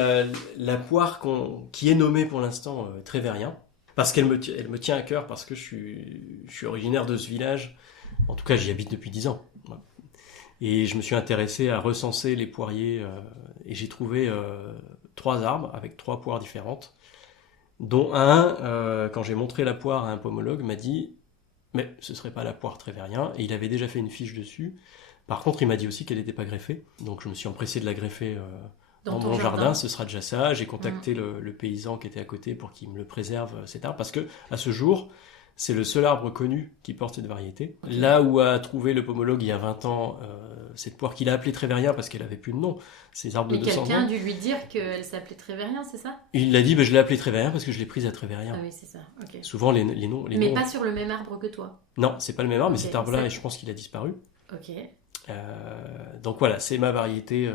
la poire qui est nommée pour l'instant Trévérien, parce qu'elle elle me tient à cœur, parce que je suis originaire de ce village. En tout cas, j'y habite depuis 10 ans. Voilà. Et je me suis intéressé à recenser les poiriers, et j'ai trouvé 3 arbres avec 3 poires différentes, dont un, quand j'ai montré la poire à un pomologue, m'a dit « Mais ce serait pas la poire Trévérien », et il avait déjà fait une fiche dessus. Par contre, il m'a dit aussi qu'elle n'était pas greffée, donc je me suis empressé de la greffer dans ton mon jardin, ce sera déjà ça. J'ai contacté le paysan qui était à côté pour qu'il me le préserve, cet arbre, parce que à ce jour, c'est le seul arbre connu qui porte cette variété. Okay. Là où a trouvé le pomologue il y a 20 ans cette poire qu'il a appelée Trévérien parce qu'elle avait plus de nom, ces arbres de 200 ans. Mais quelqu'un a dû lui dire qu'elle s'appelait Trévérien, c'est ça? Il l'a dit, je l'ai appelée Trévérien parce que je l'ai prise à Trévérien. Ah oui, c'est ça, ok. Souvent les noms... Mais pas sur le même arbre que toi? Non, c'est pas le même arbre, mais cet arbre-là, je pense qu'il a disparu. Ok. Donc voilà, c'est ma variété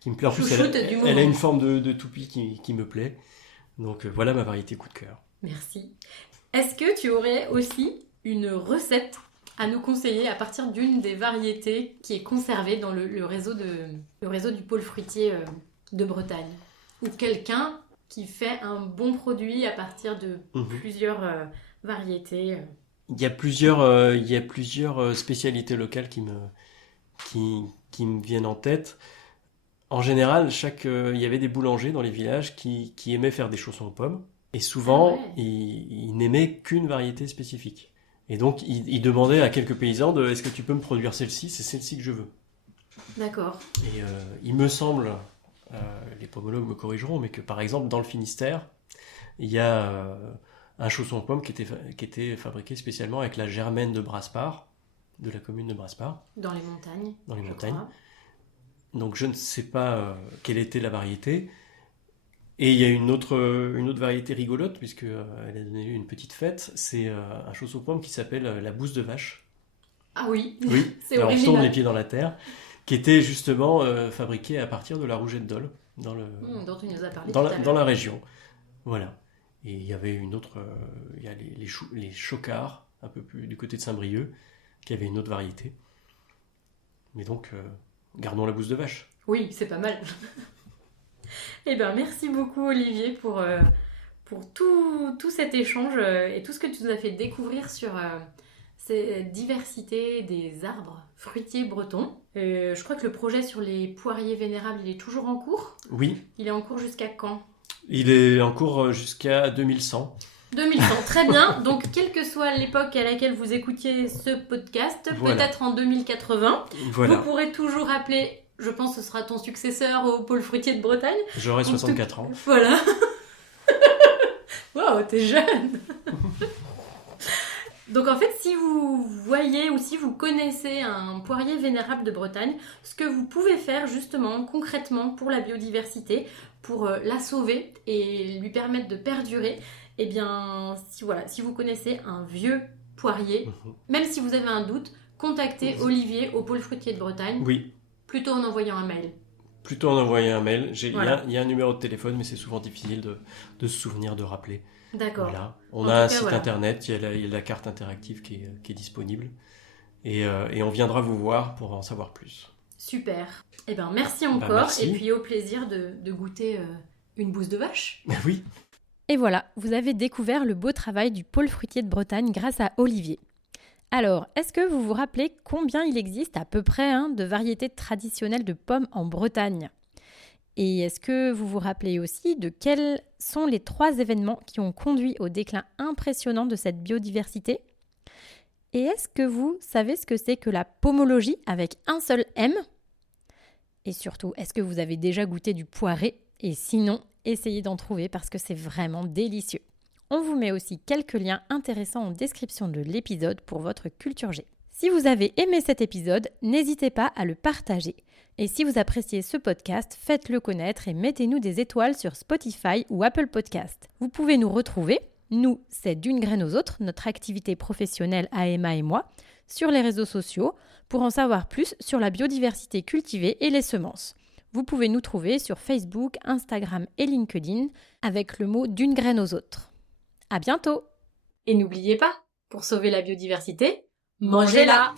qui me plaît. En plus, elle a une forme de toupie qui me plaît. Donc voilà ma variété coup de cœur. Merci. Est-ce que tu aurais aussi une recette à nous conseiller à partir d'une des variétés qui est conservée dans le réseau du pôle fruitier de Bretagne? Ou quelqu'un qui fait un bon produit à partir de plusieurs variétés? Il y a plusieurs spécialités locales qui me viennent en tête. En général, il y avait des boulangers dans les villages qui aimaient faire des chaussons aux pommes. Et souvent, ils n'aimaient qu'une variété spécifique. Et donc, ils demandaient à quelques paysans est-ce que tu peux me produire celle-ci? C'est celle-ci que je veux. D'accord. Et il me semble, les pomologues me corrigeront, mais que par exemple, dans le Finistère, il y a un chausson aux pommes qui était fabriqué spécialement avec la germaine de Brasparts, de la commune de Brasparts. Dans les montagnes. Dans les montagnes. Donc, je ne sais pas quelle était la variété. Et il y a une autre variété rigolote, puisqu'elle a donné lieu à une petite fête, c'est un chausson aux pommes qui s'appelle la bouse de vache. Ah oui, oui. C'est alors, original. On tourne les pieds dans la terre, qui était justement fabriquée à partir de la rougette d'Ol, dont tu nous as parlé dans la région. Voilà. Et il y avait une autre, il y a les chocards, un peu plus du côté de Saint-Brieuc, qui avait une autre variété. Mais donc, gardons la bouse de vache. Oui, c'est pas mal. Eh bien, merci beaucoup Olivier pour tout cet échange et tout ce que tu nous as fait découvrir sur cette diversité des arbres fruitiers bretons. Je crois que le projet sur les poiriers vénérables, il est toujours en cours? Oui. Il est en cours jusqu'à quand? Il est en cours jusqu'à 2100. 2100, très bien. Donc, quelle que soit l'époque à laquelle vous écoutiez ce podcast, peut-être en 2080, vous pourrez toujours appeler... Je pense que ce sera ton successeur au pôle fruitier de Bretagne. J'aurai 64 ans. Voilà. Waouh, t'es jeune. Donc en fait, si vous voyez ou si vous connaissez un poirier vénérable de Bretagne, ce que vous pouvez faire justement, concrètement, pour la biodiversité, pour la sauver et lui permettre de perdurer, eh bien, si vous connaissez un vieux poirier, même si vous avez un doute, contactez Olivier au pôle fruitier de Bretagne. Oui. Plutôt en envoyant un mail. Plutôt en envoyant un mail. Il y a un numéro de téléphone, mais c'est souvent difficile de se souvenir, de rappeler. D'accord. Voilà. On a un site internet, il y a la carte interactive qui est disponible. et on viendra vous voir pour en savoir plus. Super. Eh ben, merci encore. Merci. Et puis au plaisir de goûter une bouse de vache. Oui. Et voilà, vous avez découvert le beau travail du pôle fruitier de Bretagne grâce à Olivier. Alors, est-ce que vous vous rappelez combien il existe à peu près de variétés traditionnelles de pommes en Bretagne ? Et est-ce que vous vous rappelez aussi de quels sont les 3 événements qui ont conduit au déclin impressionnant de cette biodiversité ? Et est-ce que vous savez ce que c'est que la pomologie avec un seul M ? Et surtout, est-ce que vous avez déjà goûté du poiré ? Et sinon, essayez d'en trouver parce que c'est vraiment délicieux. On vous met aussi quelques liens intéressants en description de l'épisode pour votre culture G. Si vous avez aimé cet épisode, n'hésitez pas à le partager. Et si vous appréciez ce podcast, faites-le connaître et mettez-nous des étoiles sur Spotify ou Apple Podcast. Vous pouvez nous retrouver, nous, c'est D'une graine aux autres, notre activité professionnelle à Emma et moi, sur les réseaux sociaux pour en savoir plus sur la biodiversité cultivée et les semences. Vous pouvez nous trouver sur Facebook, Instagram et LinkedIn avec le mot D'une graine aux autres. À bientôt! Et n'oubliez pas, pour sauver la biodiversité, mangez-la!